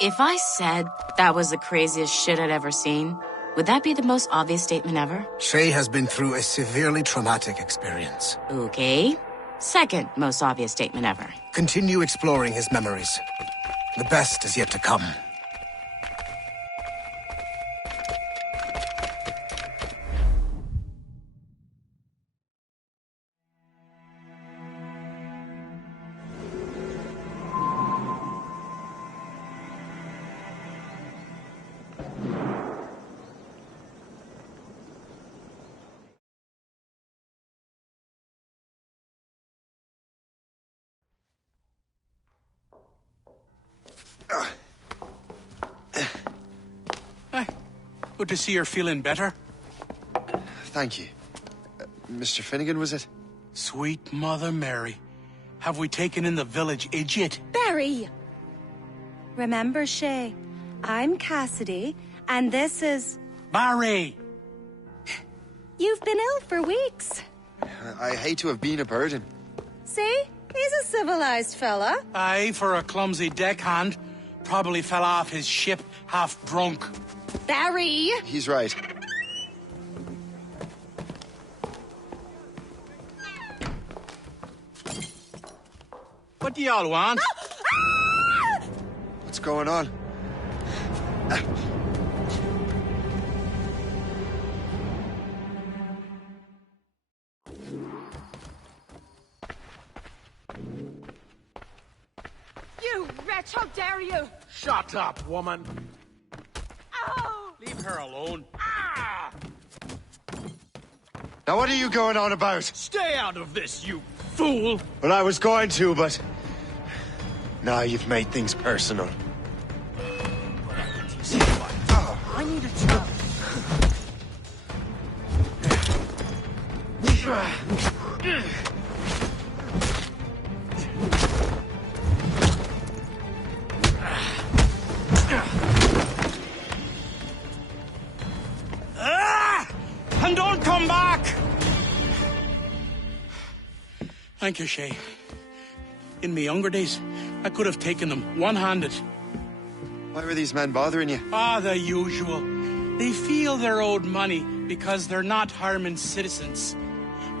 If I said that was the craziest shit I'd ever seen, would that be the most obvious statement ever? Shay has been through a severely traumatic experience. Okay. Second most obvious statement ever. Continue exploring his memories. The best is yet to come. Good to see you're feeling better. Thank you. Mr. Finnegan, was it? Sweet Mother Mary. Have we taken in the village idiot? Barry! Remember, Shay, I'm Cassidy, And this is... Barry! You've been ill for weeks. I hate to have been a burden. See? He's a civilized fella. Aye, for a clumsy deckhand. Probably fell off his ship, half drunk. Barry! He's right. What do y'all want? What's going on? You wretch, how dare you! Shut up, woman. Ow! Leave her alone. Now what are you going on about? Stay out of this, you fool! Well, I was going to, but... Now you've made things personal. I need a chance. And don't come back! Thank you, Shay. In my younger days, I could have taken them one-handed. Why were these men bothering you? Ah, the usual. They feel they're owed money because they're not harming citizens.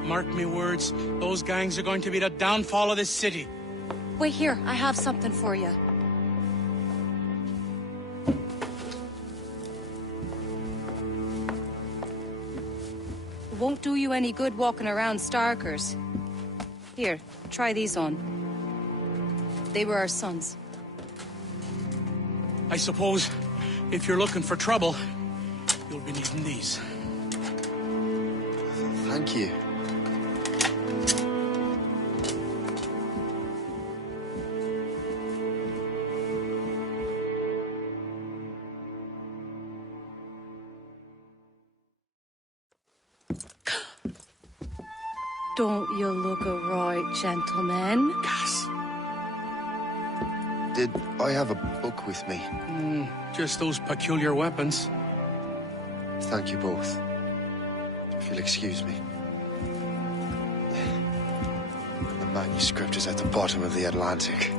Mark me words, those gangs are going to be the downfall of this city. Wait here, I have something for you. It won't do you any good walking around Starkers. Here, try these on. They were our sons. I suppose, if you're looking for trouble, you'll be needing these. Thank you. Don't you look a right, gentlemen? Gas. Did I have a book with me? Just those peculiar weapons. Thank you both. If you'll excuse me. The manuscript is at the bottom of the Atlantic.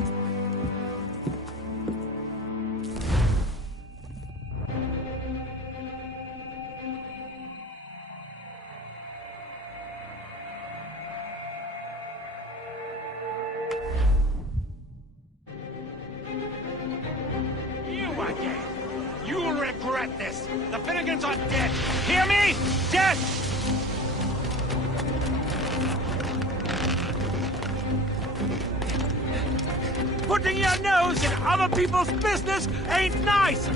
You'll regret this. The Finnegans are dead. Hear me? Dead! Putting your nose in other people's business ain't nice!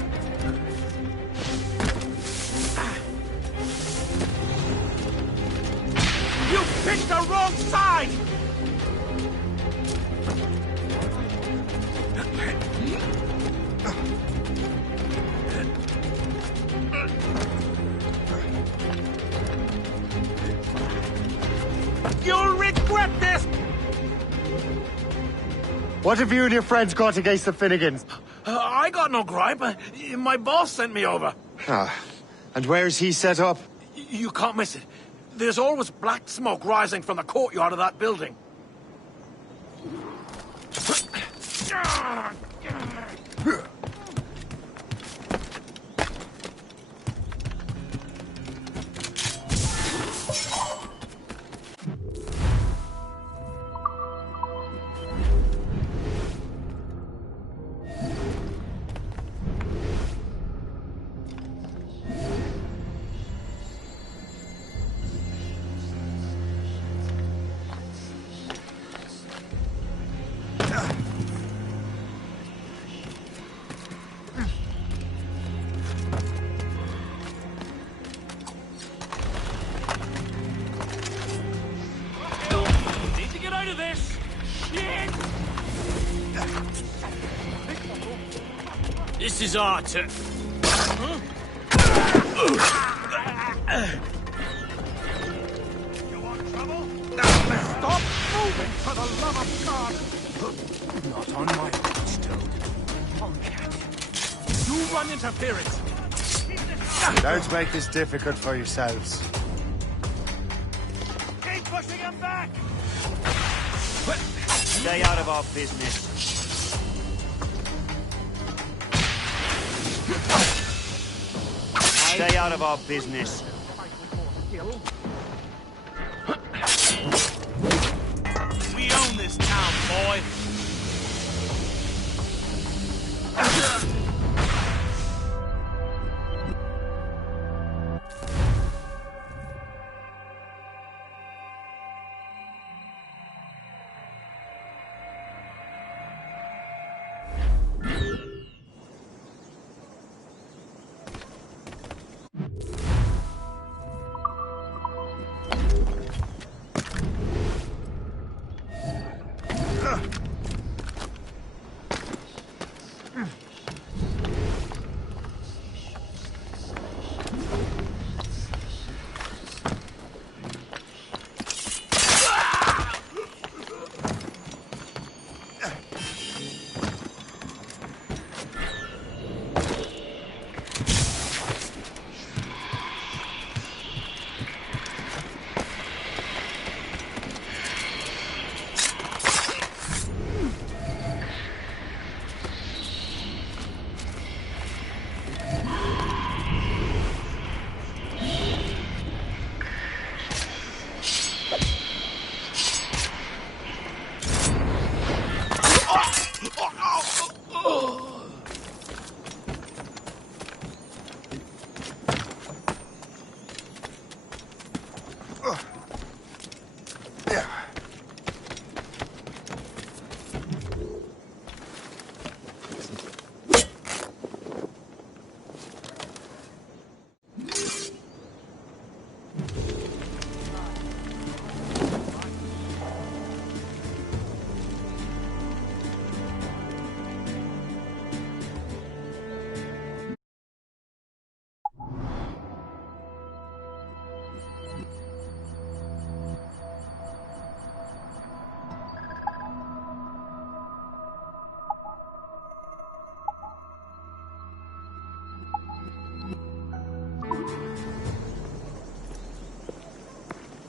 You picked the wrong side! You'll regret this! What have you and your friends got against the Finnegans? I got no gripe. My boss sent me over. Ah, and where's he set up? You can't miss it. There's always black smoke rising from the courtyard of that building. This is our turn. You want trouble? Stop moving, for the love of God! Not on my watch, Toad. Tomcat. You run interference. Don't make this difficult for yourselves. Keep pushing him back! Stay out of our business. Stay out of our business. We own this town, boy!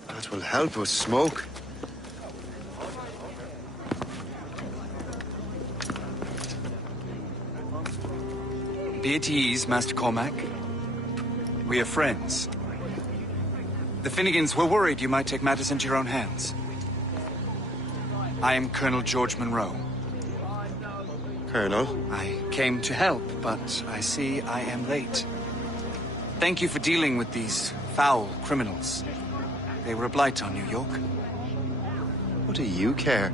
That will help us smoke. Be at ease, Master Cormac. We are friends. The Finnegans were worried you might take matters into your own hands. I am Colonel George Monroe. Colonel? I came to help, but I see I am late. Thank you for dealing with these foul criminals. They were a blight on New York. What do you care?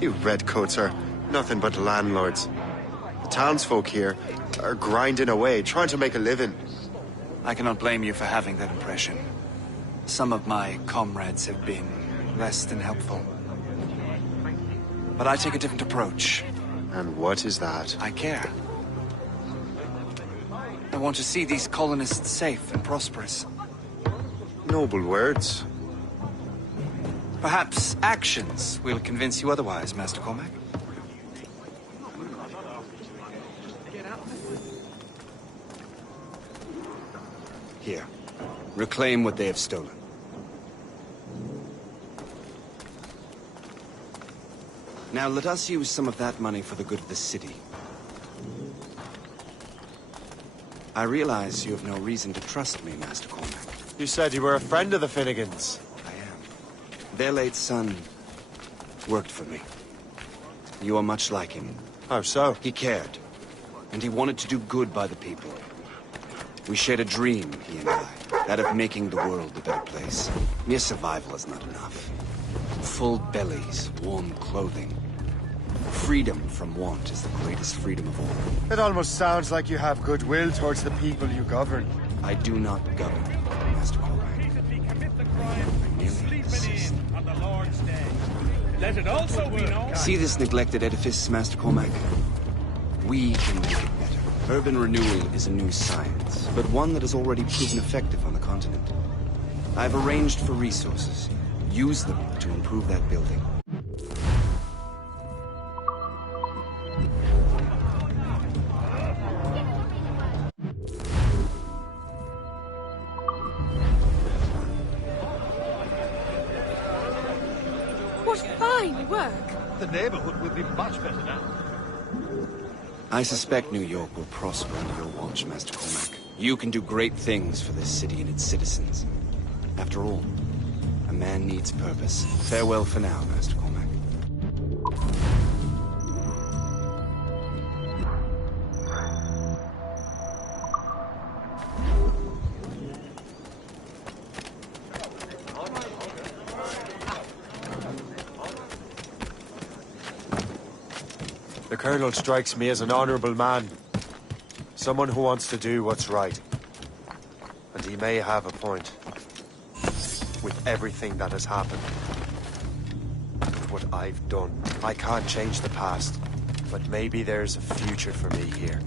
You redcoats are nothing but landlords. The townsfolk here are grinding away, trying to make a living. I cannot blame you for having that impression. Some of my comrades have been less than helpful. But I take a different approach. And what is that? I care. I want to see these colonists safe and prosperous. Noble words. Perhaps actions will convince you otherwise, Master Cormac. Here. Reclaim what they have stolen. Now let us use some of that money for the good of the city. I realize you have no reason to trust me, Master Cormac. You said you were a friend of the Finnegans. I am. Their late son worked for me. You are much like him. How so? He cared, and he wanted to do good by the people. We shared a dream, he and I, that of making the world a better place. Mere survival is not enough. Full bellies, warm clothing. Freedom from want is the greatest freedom of all. It almost sounds like you have goodwill towards the people you govern. I do not govern, Master Cormac. Merely assist. Let it also be known. See this neglected edifice, Master Cormac? We can make it better. Urban renewal is a new science, but one that has already proven effective on the continent. I've arranged for resources. Use them to improve that building. What fine work! The neighborhood will be much better now. I suspect New York will prosper under your watch, Master Cormac. You can do great things for this city and its citizens. After all, a man needs purpose. Farewell for now, Master Cormac. The Colonel strikes me as an honorable man. Someone who wants to do what's right. And he may have a point. With everything that has happened. With what I've done. I can't change the past. But maybe there's a future for me here.